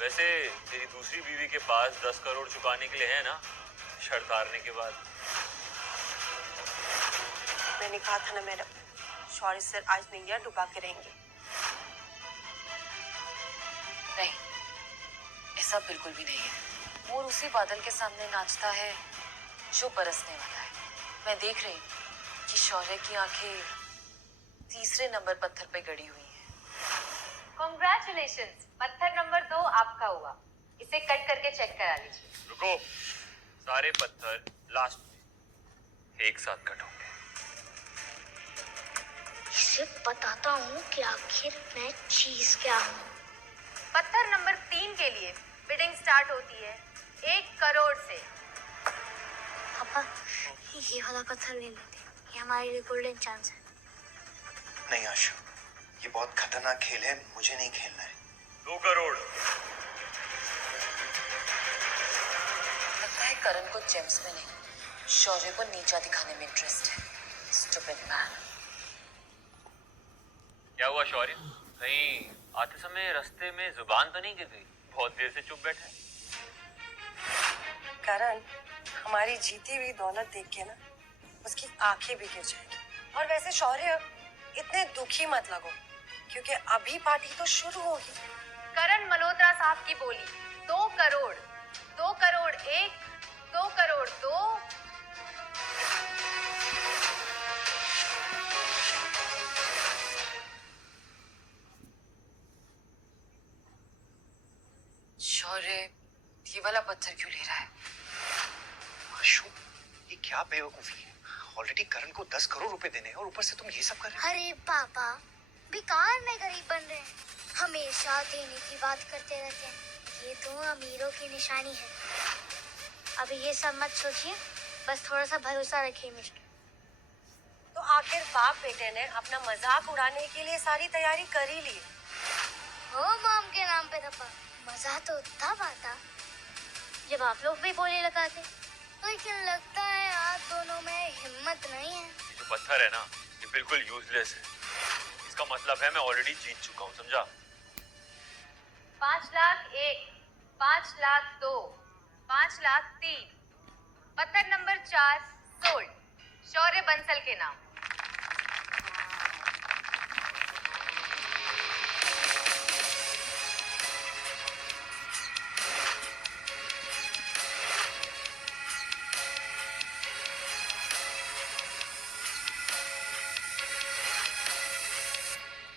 वैसे तेरी दूसरी बीवी के पास 10 करोड़ चुकाने के लिए है ना, शर्त हारने के बाद। मैंने कहा था ना मैडम, शौर्य सर आज नैया डुबा के रहेंगे। नहीं, ऐसा बिल्कुल भी नहीं है। मोर उसी बादल के सामने नाचता है जो बरसने वाला है। मैं देख रही हूँ कि शौर्य की आंखें तीसरे नंबर पत्थर पे गड़ी हुई हैं। कॉन्ग्रेचुलेशंस, पत्थर नंबर 2 आपका हुआ। इसे कट करके चेक करा लीजिए। रुको, सारे पत्थर लास्ट में एक साथ कट होंगे। इसे बताता हूँ कि आखिर मैं चीज क्या हूँ। पत्थर नंबर 3 के लिए बिडिंग स्टार्ट होती है 1 करोड़ से। पापा, ये वाला पत्थर ले लेते, ये हमारे लिए गोल्डन चांस है। नहीं आशु, ये बहुत खतरनाक खेल है, मुझे नहीं खेलना है। 2 करोड़। लगता है करण को जेम्स में नहीं, शौर्य को नीचा दिखाने में इंटरेस्ट है। Stupid man. क्या हुआ शौर्य, कहीं आते समय रास्ते में जुबान तो नहीं गिर गई? बहुत देर से चुप बैठा है। करण, हमारी जीती हुई दौलत देख के ना उसकी आंखें भी गिर जाएगी। और वैसे शौर्य, इतने दुखी मत लगो, क्योंकि अभी पार्टी तो शुरू होगी। करण मल्होत्रा साहब की बोली 2 करोड़, 2 करोड़ 1, 2 करोड़ 2। शौर्य ये वाला पत्थर क्यों ले रहा है? आशु, ये क्या बेवकूफी है? ऑलरेडी करण को 10 करोड़ रुपए देने हैं और ऊपर से तुम ये सब कर रहे हो। अरे पापा, बेकार में गरीब बन रहे हैं। हमेशा देने की बात करते रहते हैं। ये तो अमीरों की निशानी है। अभी ये सब मत सोचिए, बस थोड़ा सा भरोसा रखिए मिस्टर। तो आखिर बाप बेटे ने अपना मजाक उड़ाने के लिए सारी तैयारी कर ही ली। ओ मॉम के नाम पे धप्पा। मजा तो तब आता जब आप लोग भी बोले लगाते, लेकिन लगता है आप दोनों में हिम्मत नहीं है। ये जो पत्थर है ना, ये बिल्कुल यूजलेस है। इसका मतलब है मैं ऑलरेडी जीत चुका हूँ, समझा? 5 लाख 1, 5 लाख 2, 5 लाख 3। पत्थर नंबर 4 सोल्ड, शौर्य बंसल के नाम।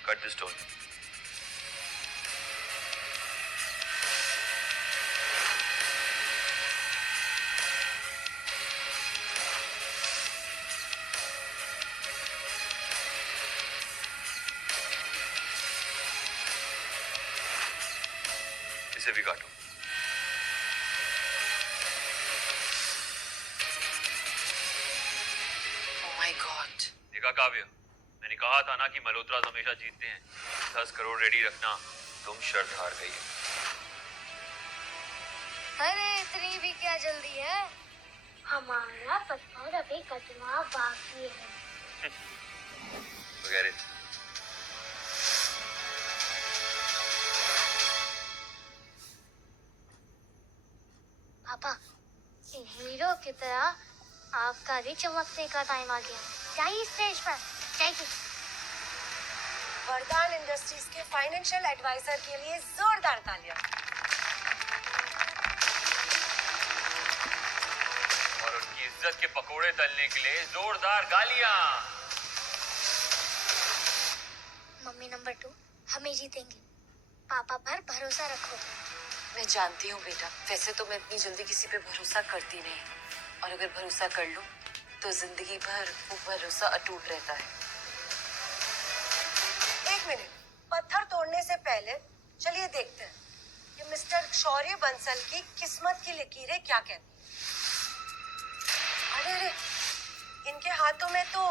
Cut the stone. इसे भी काटो। Oh my God! देखा काव्य, मैंने कहा था ना कि मल्होत्रास हमेशा जीतते हैं। 10 करोड़ रेडी रखना, तुम शर्त हार गई। अरे इतनी भी क्या जल्दी है? हमारा पत्थर अभी कटना बाकी है। वगैरह। पापा, हीरो की तरह आपका भी चमकने का टाइम आ गया। चाहिए स्टेज पर, चाहिए। वरदान इंडस्ट्रीज के फाइनेंशियल एडवाइजर के लिए जोरदार तालियां। और उनकी इज्जत के पकोड़े तलने के लिए जोरदार गालियां। मम्मी नंबर 2, हमें जीतेंगे। पापा पर भरोसा रखो। मैं जानती हूँ बेटा, वैसे तो मैं इतनी जल्दी किसी पे भरोसा करती नहीं, और अगर भरोसा कर लूं तो जिंदगी भर वो भरोसा अटूट रहता है। एक मिनट, पत्थर तोड़ने से पहले चलिए देखते हैं कि मिस्टर शौर्य बंसल की किस्मत की लकीरें क्या कहती हैं। अरे अरे, इनके हाथों में तो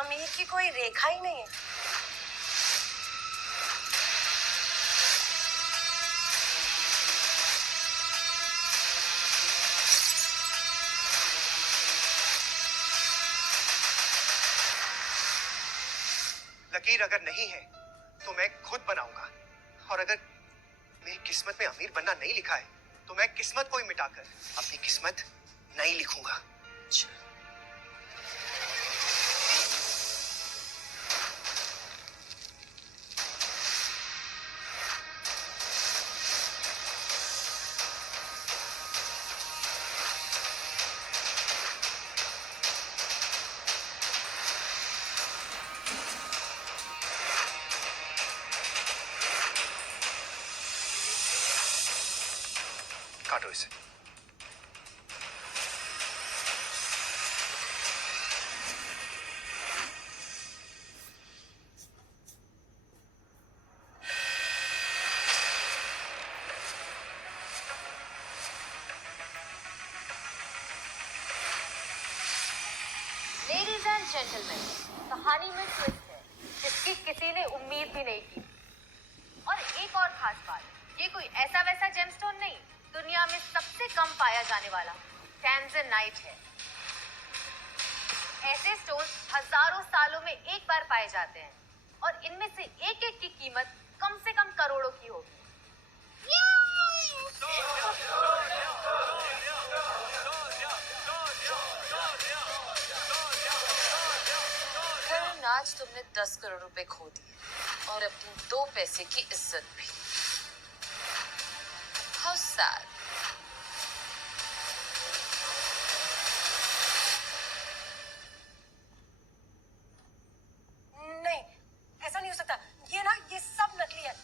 अमीर की कोई रेखा ही नहीं है। लकीर अगर नहीं है तो मैं खुद बनाऊंगा, और अगर मेरी किस्मत में अमीर बनना नहीं लिखा है तो मैं किस्मत को ही मिटाकर अपनी किस्मत नहीं लिखूंगा। काटो इसे। लेडीज एंड जेंटलमैन, कहानी में ट्विस्ट है जिसकी किसी ने उम्मीद भी नहीं की। और एक और खास बात, ये कोई ऐसा वैसा जेमस्टोन नहीं, दुनिया में सबसे कम पाया जाने वाला टैंजनाइट है। ऐसे स्टोन्स हजारों सालों में एक बार पाए जाते हैं, और इनमें से एक एक की कीमत कम से कम करोड़ों की होगी। करण, आज तुमने 10 करोड़ रुपए खो दिए और अपनी 2 पैसे की इज्जत भी। How sad. नहीं, ऐसा नहीं हो सकता। ये ना, ये सब नकली है।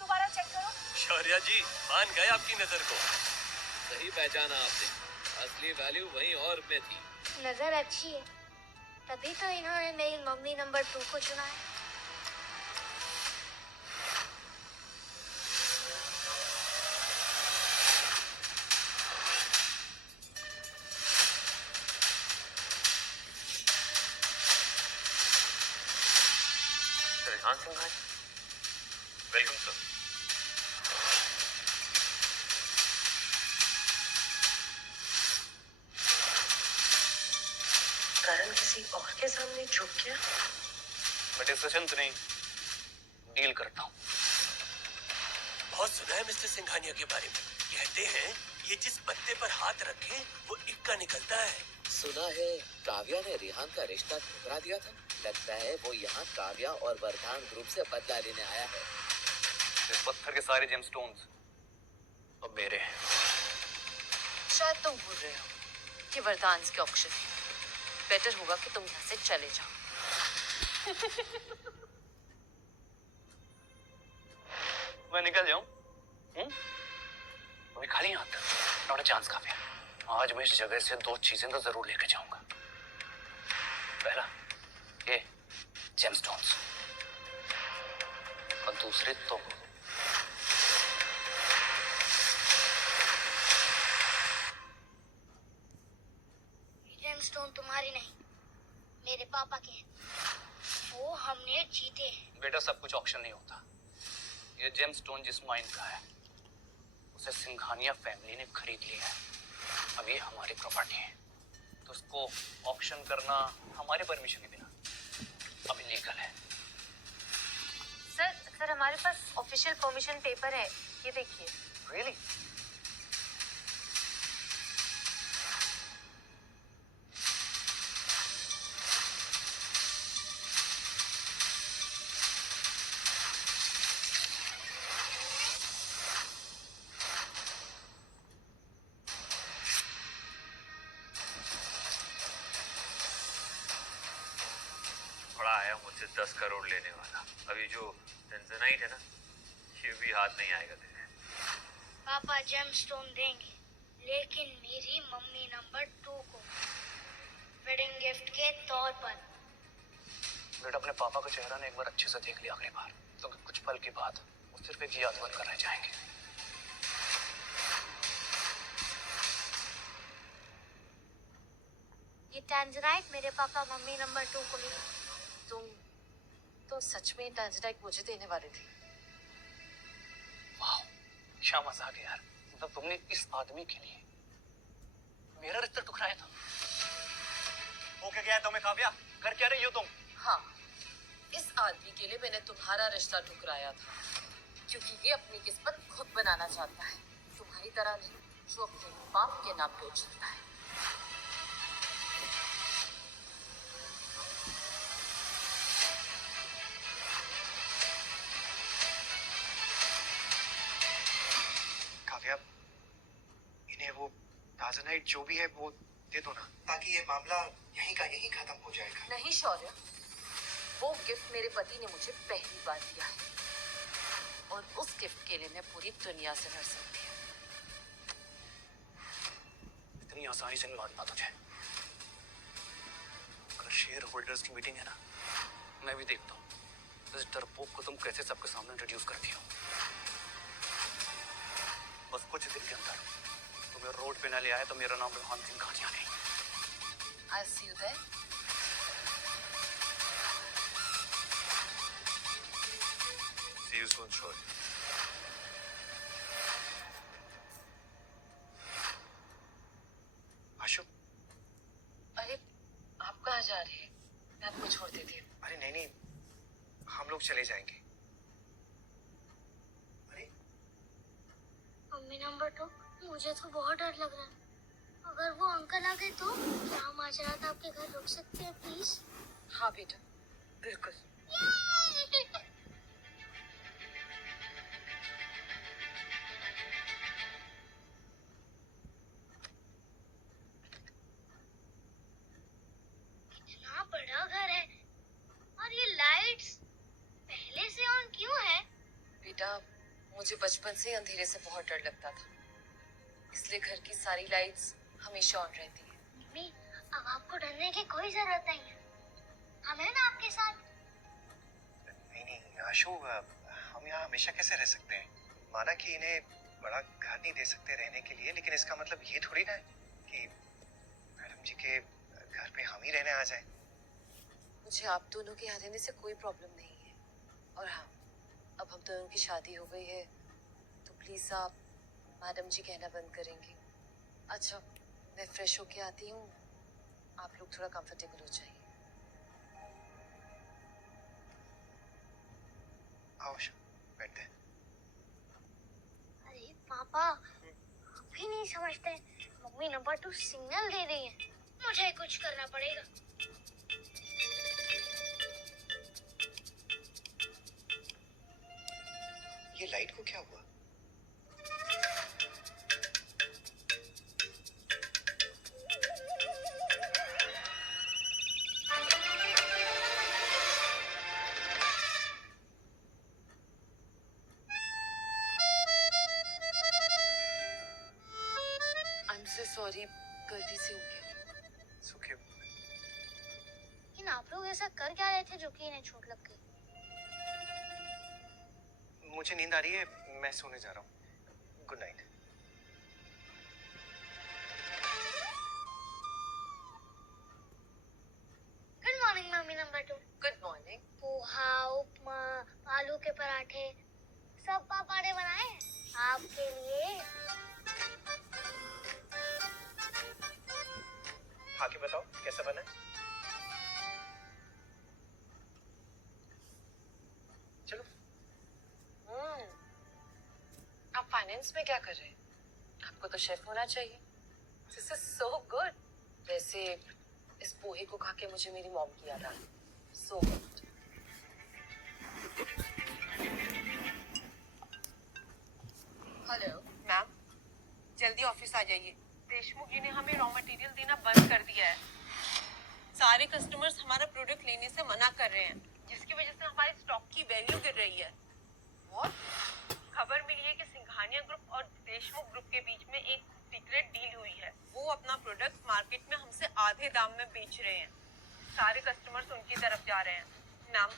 दोबारा चेक करो। शौर्या जी, मान गए आपकी नजर को। सही पहचाना आपने, असली वैल्यू वहीं और में थी। नजर अच्छी है, तभी तो इन्होंने मेरी मम्मी नंबर 2 को चुना है। Rehan Singhania, welcome sir. करण किसी और के सामने झुक गया। मैं डिस्कशन से नहीं, डील करता हूँ। बहुत सुना है मिस्टर सिंघानिया के बारे में। कहते हैं ये जिस पत्ते पर हाथ रखे वो इक्का निकलता है। सुना है काव्या ने रिहान का रिश्ता ठुकरा दिया था। लगता है वो यहाँ काव्या और वरदान ग्रुप से बदला लेने आया है। इस पत्थर के सारे जेमस्टोन्स अब मेरे हैं। शायद तुम भूल रहे हो कि वरदान के ऑक्शन है। बेटर होगा कि तुम यहाँ से चले जाओ। मैं निकल जाऊं? अभी खाली हाथ, नॉट अ चांस काव्या। आज मैं इस जगह से 2 चीजें तो जरूर लेके जाऊंगा। पहला, ये जेमस्टोन्स, और दूसरे तो जेमस्टोन तुम्हारी नहीं, मेरे पापा के हैं। वो हमने जीते हैं। बेटा, सब कुछ ऑक्शन नहीं होता। ये जेमस्टोन जिस माइन का है उसे सिंघानिया फैमिली ने खरीद लिया है। अब ये हमारी प्रॉपर्टी है, तो उसको ऑक्शन करना हमारे परमिशन के बिना अब इलीगल है। सर हमारे पास ऑफिशियल परमिशन पेपर है, ये देखिए। रियली? आया मुझसे 10 करोड़ लेने वाला। अभी जो टेंशनाइट है ना, ये भी हाथ नहीं आएगा तेरे। पापा जेमस्टोन देंगे, लेकिन मेरी मम्मी नंबर 2 को वेडिंग गिफ्ट के तौर पर। बेटा अपने पापा का चेहरा ने एक बार अच्छे से देख लिया आखिरी बार, तो कुछ पल के बाद वो सिर्फ एक याद बनकर रह जाएंगे। ये टैंजराइट मेरे पापा मम्मी नंबर 2 को मिली। तुम सच में टैंजराइट मुझे देने वाले थे? वाह, क्या मजाक है यार। मतलब तुमने इस आदमी के लिए मेरा रिश्ता ठुकराया था। वो क्या गया है तुम्हें काव्या? कर क्या रही हो तुम? हाँ, इस आदमी के लिए मैंने तुम्हारा रिश्ता ठुकराया था, क्योंकि ये अपनी किस्मत खुद बनाना चाहता है, तुम्हारी तरह नहीं, जो अपने बाप के नाम पे उछलता है। काव्या, इन्हें वो टाजनाइट जो भी है वो दे दो ना, ताकि ये मामला यहीं का यहीं खत्म हो जाएगा। नहीं शौर्य, वो गिफ्ट मेरे पति ने मुझे पहली बार दिया है, और उस गिफ्ट के लिए मैं पूरी दुनिया से लड़ सकती हूँ। इतनी आसानी से नहीं मानता तुझे। अगर शेयर होल्डर्स की मीटिंग है ना, मैं भी देखता हूँ इस डरपोक को तुम कैसे सबके सामने इंट्रोड्यूस करती हो। बस कुछ दिन के अंदर तुम्हें रोड पे न ले आए तो मेरा नाम रोहन सिंघानिया नहीं। I'll see you there. See you soon, Shorty. आशु, अरे आप कहाँ जा रहे हैं? मैं आपको छोड़ देती हूँ। अरे नहीं नहीं, हम लोग चले जाएंगे। अरे मम्मी नंबर 2, मुझे तो बहुत डर लग रहा है। अगर वो अंकल आ गए तो क्या हम आज रात आपके घर रुक सकते हैं प्लीज? हाँ बेटा, बिल्कुल। कितना बड़ा घर है, और ये लाइट्स पहले से ऑन क्यों है? बेटा, मुझे बचपन से अंधेरे से बहुत डर लगता था, इसलिए घर की सारी लाइट्स हमेशा ऑन रहती है। मम्मी, अब आपको डरने की कोई जरूरत नहीं है, हम हैं ना आपके साथ। नहीं नहीं आशु, हम यहाँ हमेशा कैसे रह सकते हैं? माना कि इन्हें बड़ा घर नहीं दे सकते रहने के लिए, लेकिन इसका मतलब ये थोड़ी ना है कि मैडम जी के घर पे हम ही रहने आ जाए। मुझे आप दोनों के यहाँ रहने से कोई प्रॉब्लम नहीं है, और हाँ, अब हम दोनों की शादी हो गई है तो प्लीज आप मैडम जी कहना बंद करेंगे। अच्छा, मैं फ्रेश होके आती हूँ, आप लोग थोड़ा कंफर्टेबल हो जाइए। आओ आशु, बैठते हैं। अरे पापा, आप भी नहीं समझते, मम्मी नंबर 2 सिग्नल दे रही है, मुझे कुछ करना पड़ेगा। ये लाइट को क्या हुआ? सॉरी, गलती से हो गया। सुखी, लेकिन आप लोग ऐसा कर क्या रहे थे जो कि इन्हें चोट लग गई? मुझे नींद आ रही है, मैं सोने जा रहा हूँ। Good night. Good morning mummy number 2। Good morning. Poha, upma, आलू के पराठे, सब पापा ने बनाए हैं आपके लिए। खा के बताओ कैसा बना है? चलो। आप फाइनेंस में क्या कर रहे हैं? आपको तो शेफ होना चाहिए। This is so good. वैसे इस पोहे को खा के मुझे मेरी मॉम की याद आ गई। So good. हेलो मैम, जल्दी ऑफिस आ जाइए। देशमुख जी ने हमें रॉ मटेरियल देना बंद कर दिया है। सारे कस्टमर्स हमारा प्रोडक्ट लेने से मना कर रहे हैं, जिसकी वजह से हमारे स्टॉक की वैल्यू गिर रही है। खबर मिली है कि सिंघानिया ग्रुप और देशमुख ग्रुप के बीच में एक सीक्रेट डील हुई है। वो अपना प्रोडक्ट मार्केट में हमसे आधे दाम में बेच रहे हैं। सारे कस्टमर्स उनकी तरफ जा रहे हैं। मैम,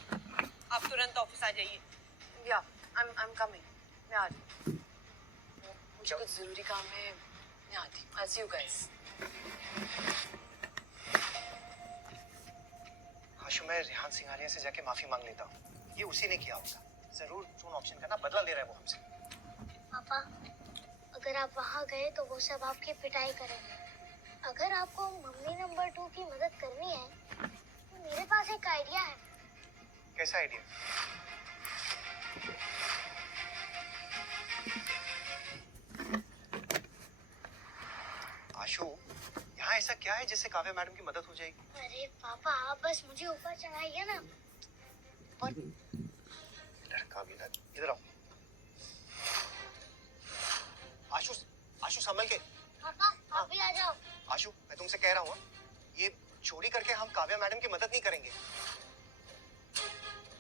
आप तुरंत ऑफिस आ जाइए। या आई एम कमिंग। मैं आ रही हूँ। मुझे कुछ जरूरी काम है, मैं आती हूँ। आई सी यू गाइस। आशु, मैं रेहान सिंघानिया से जाके माफी मांग लेता हूँ। ये उसी ने किया होगा। जरूर ड्रोन ऑप्शन का ना बदला ले रहा है वो हमसे। पापा, अगर आप वहाँ गए तो वो सब आपकी पिटाई करेंगे। अगर आपको मम्मी नंबर 2 की मदद करनी है तो मेरे पास एक आइडिया है। कैसा आइडिया? आशु, यहाँ ऐसा क्या है जिससे काव्या मैडम की मदद हो जाएगी? अरे पापा, आप बस मुझे ऊपर चढ़ाइए ना। लड़का भी ना, इधर आओ। आशु, आशु संभल के। पापा, आप भी आ जाओ। आशु, मैं तुमसे कह रहा हूँ, ये चोरी करके हम काव्या मैडम की मदद नहीं करेंगे।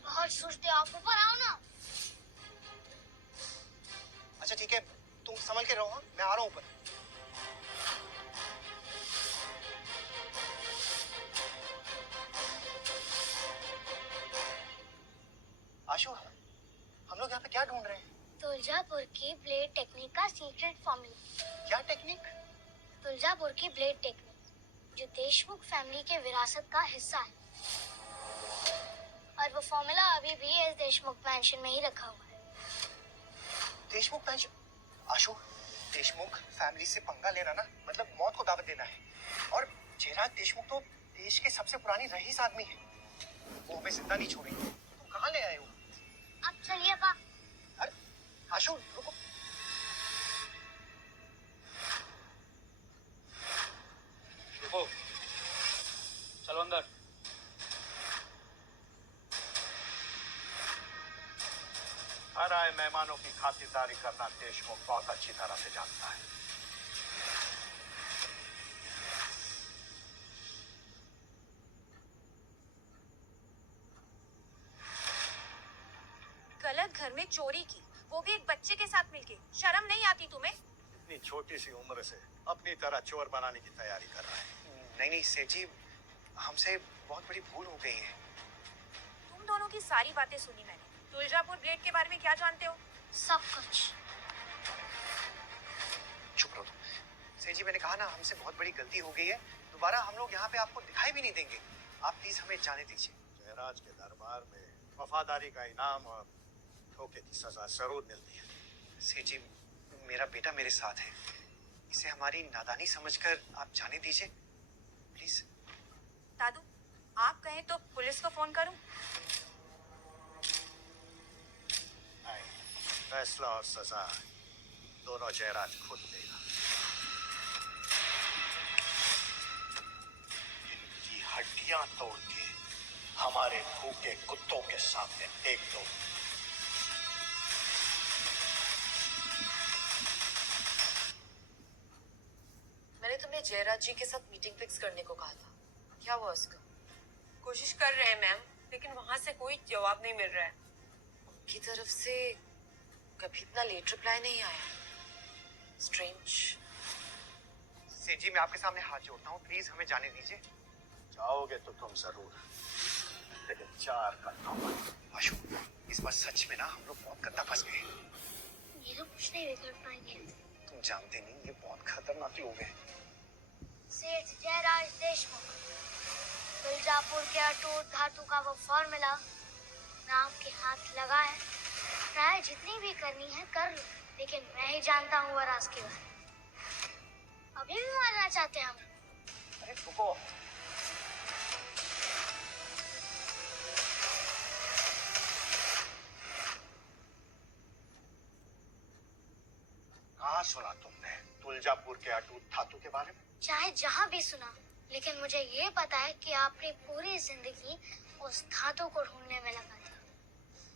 बहुत सोचते हो, आप ऊपर आओ ना। अच्छा ठीक है, तुम संभल के रहो। हाँ, मैं आ रहा हूँ ऊपर। आशु, हम लोग यहाँ पे क्या ढूंढ रहे हैं? तुलजापुर की ब्लेड टेक्निक का सीक्रेट फॉर्मूला। क्या टेक्निक? तुलजापुर की ब्लेड टेक्निक, जो देशमुख फैमिली के विरासत का हिस्सा है। और वो फॉर्मूला अभी भी एस देशमुख मैंशन में ही रखा हुआ है। देशमुख मैंशन? आशु, देशमुख फैमिली से पंगा लेना ना मतलब मौत को दावत देना है। और जयराज देशमुख तो देश के सबसे पुरानी रईस आदमी है। वो हमें जिंदा नहीं छोड़ेंगे। तुम कहाँ ले आए हो? अब चलिए पा। अरे आशु, रुको। रुको, चलो अंदर। हर आए मेहमानों की खातिरदारी करना देशमुख बहुत अच्छी तरह से जानता है। गलत घर में चोरी की, वो भी एक बच्चे के साथ मिलके। शर्म नहीं आती तुम्हें? इतनी छोटी सी उम्र से अपनी तरह चोर बनाने की तैयारी कर रहा है। नहीं नहीं सेठ जी, हमसे बहुत बड़ी भूल हो गई है। तुम दोनों की सारी बातें सुनी मैंने। तुलजापुर ब्लेड के बारे में क्या जानते हो? सब कुछ। चुप रहो तुम। सेठ जी, मैंने कहा ना, हमसे बहुत बड़ी गलती हो गई है। दोबारा हम लोग यहाँ पे आपको दिखाई भी नहीं देंगे। आप प्लीज हमें जाने दीजिए। जयराज के दरबार में वफादारी का इनाम और धोखे की सजा जरूर मिलती है। सेठ जी, मेरा बेटा मेरे साथ है। इसे हमारी नादानी समझकर आप जाने दीजिए प्लीज। दादू, आप कहें तो पुलिस को फोन करूं? नहीं, फैसला और सजा दोनों जयराज खुद देगा। इनकी हड्डियां तोड़ के हमारे भूखे कुत्तों के सामने फेंक दो। मैंने तुम्हें जयराज जी के साथ मीटिंग फिक्स करने को कहा था, क्या हुआ उसका? कोशिश कर रहे हैं मैम, लेकिन वहाँ से कोई जवाब नहीं मिल रहा है। उनकी तरफ से कभी इतना लेट रिप्लाई नहीं आया। स्ट्रेंज। सेठ जी, मैं आपके सामने हाथ जोड़ता हूँ, प्लीज हमें जाने दीजिए। जाओगे तो तुम जरूर, लेकिन 4 कदम मत। आशु, इस बार सच में ना हम लोग बहुत गंदा फंस गए। ये लोग कुछ नहीं बिगड़ पाएंगे। तुम जानते नहीं, ये बहुत खतरनाक लोग हैं। सेठ जयराज देशमुख, तुलजापुर के अटूट धातु का वो फॉर्मूला नाम के हाथ लगा है। ट्राई जितनी भी करनी है कर लो, लेकिन मैं ही जानता हूँ वो राज के बारे में। अभी भी मारना चाहते हैं हमें? अरे रुको। कहाँ सुना तुमने तुलजापुर के अटूट धातु के बारे में? चाहे जहाँ भी सुना, लेकिन मुझे ये पता है कि आपने पूरी जिंदगी उस धातु को ढूंढने में लगा दी।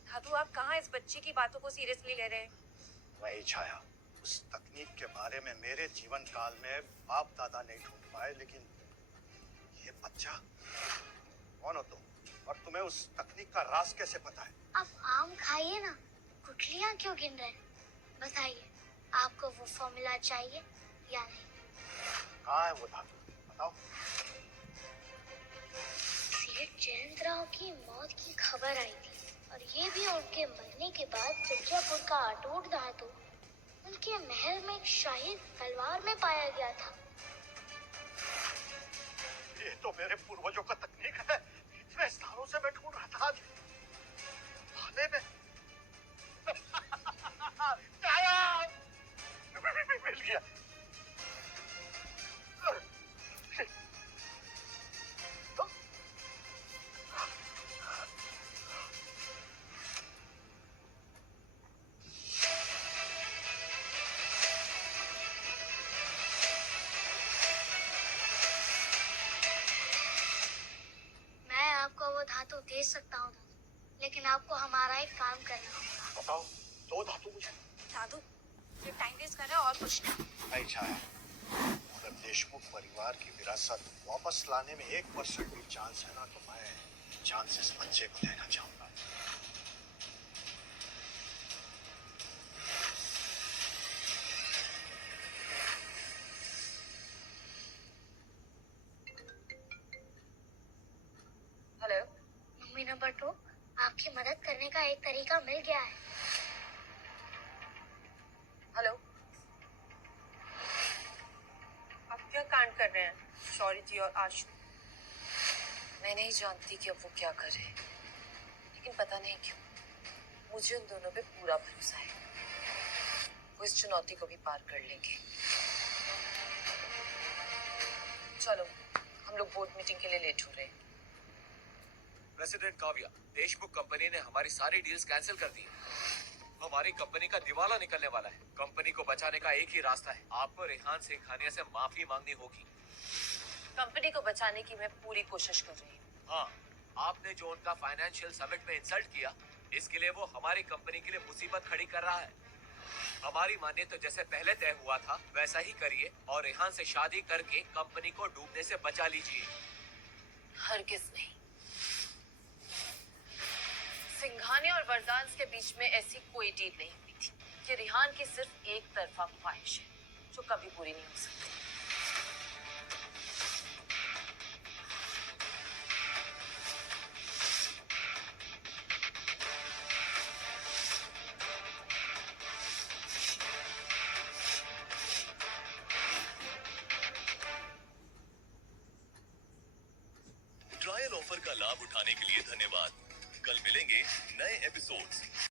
दादू, आप कहाँ इस बच्चे की बातों को सीरियसली ले रहे हैं? वही छाया, उस तकनीक के बारे में मेरे जीवन काल में बाप दादा नहीं ढूंढ पाए, लेकिन ये बच्चा कौन हो तुम और तुम्हें उस तकनीक का राज कैसे पता है? आप आम खाइए ना, गुठलियां क्यों गिन रहे हैं? बताइए, आपको वो फॉर्मूला चाहिए या नहीं? कहाँ है वो धातु, बताओ। सेठ जयंत राव की मौत की खबर आई थी और ये भी उनके मरने के बाद मिर्जापुर का अटूट धातु उनके महल में एक शाही तलवार में पाया गया था। ये तो मेरे पूर्वजों का तकनीक है। इतने स्थानों से मैं ढूंढ रहा था आज भाले में आया! मिल गया। मैं आपको वो धातु दे सकता हूँ, लेकिन आपको हमारा एक काम करना होगा। बताओ, दो धातु मुझे। दादू ये टाइम वेस्ट कर रहे हो और कुछ नहीं। नहीं छाया, अगर देशमुख परिवार की विरासत वापस लाने में 1% भी चांस है ना, तो मैं जान से इस बच्चे को लेना चाहूंगा। हेलो, मम्मी नंबर 2, आपकी मदद करने का एक तरीका मिल गया है। हेलो, आप क्या कांड कर रहे हैं शौर्य जी और आशु? मैं नहीं जानती कि अब वो क्या कर रहे हैं, लेकिन पता नहीं क्यों मुझे उन दोनों पे पूरा भरोसा है। वो इस चुनौती को भी पार कर लेंगे। चलो, हम लोग बोर्ड मीटिंग के लिए लेट हो रहे हैं। प्रेसिडेंट काव्या, देशमुख कंपनी ने हमारी सारी डील्स कैंसिल कर दी है। हमारी कंपनी का दिवाला निकलने वाला है। कंपनी को बचाने का एक ही रास्ता है, आपको रेहान सिंघानिया से माफी मांगनी होगी। कंपनी को बचाने की मैं पूरी कोशिश कर रही हूँ। हाँ, आपने जो उनका फाइनेंशियल समिट में इंसल्ट किया, इसके लिए वो हमारी कंपनी के लिए मुसीबत खड़ी कर रहा है। हमारी मानिए तो जैसे पहले तय हुआ था वैसा ही करिए और रेहान से शादी करके कंपनी को डूबने से बचा लीजिए। हरगिज नहीं। सिंघानिया और वरदान के बीच में ऐसी कोई डील नहीं हुई थी। ये रेहान की सिर्फ एक तरफा ख्वाहिश है जो कभी पूरी नहीं हो सकती। ट्रायल ऑफर का लाभ उठाने के लिए धन्यवाद। कल मिलेंगे नए एपिसोड्स।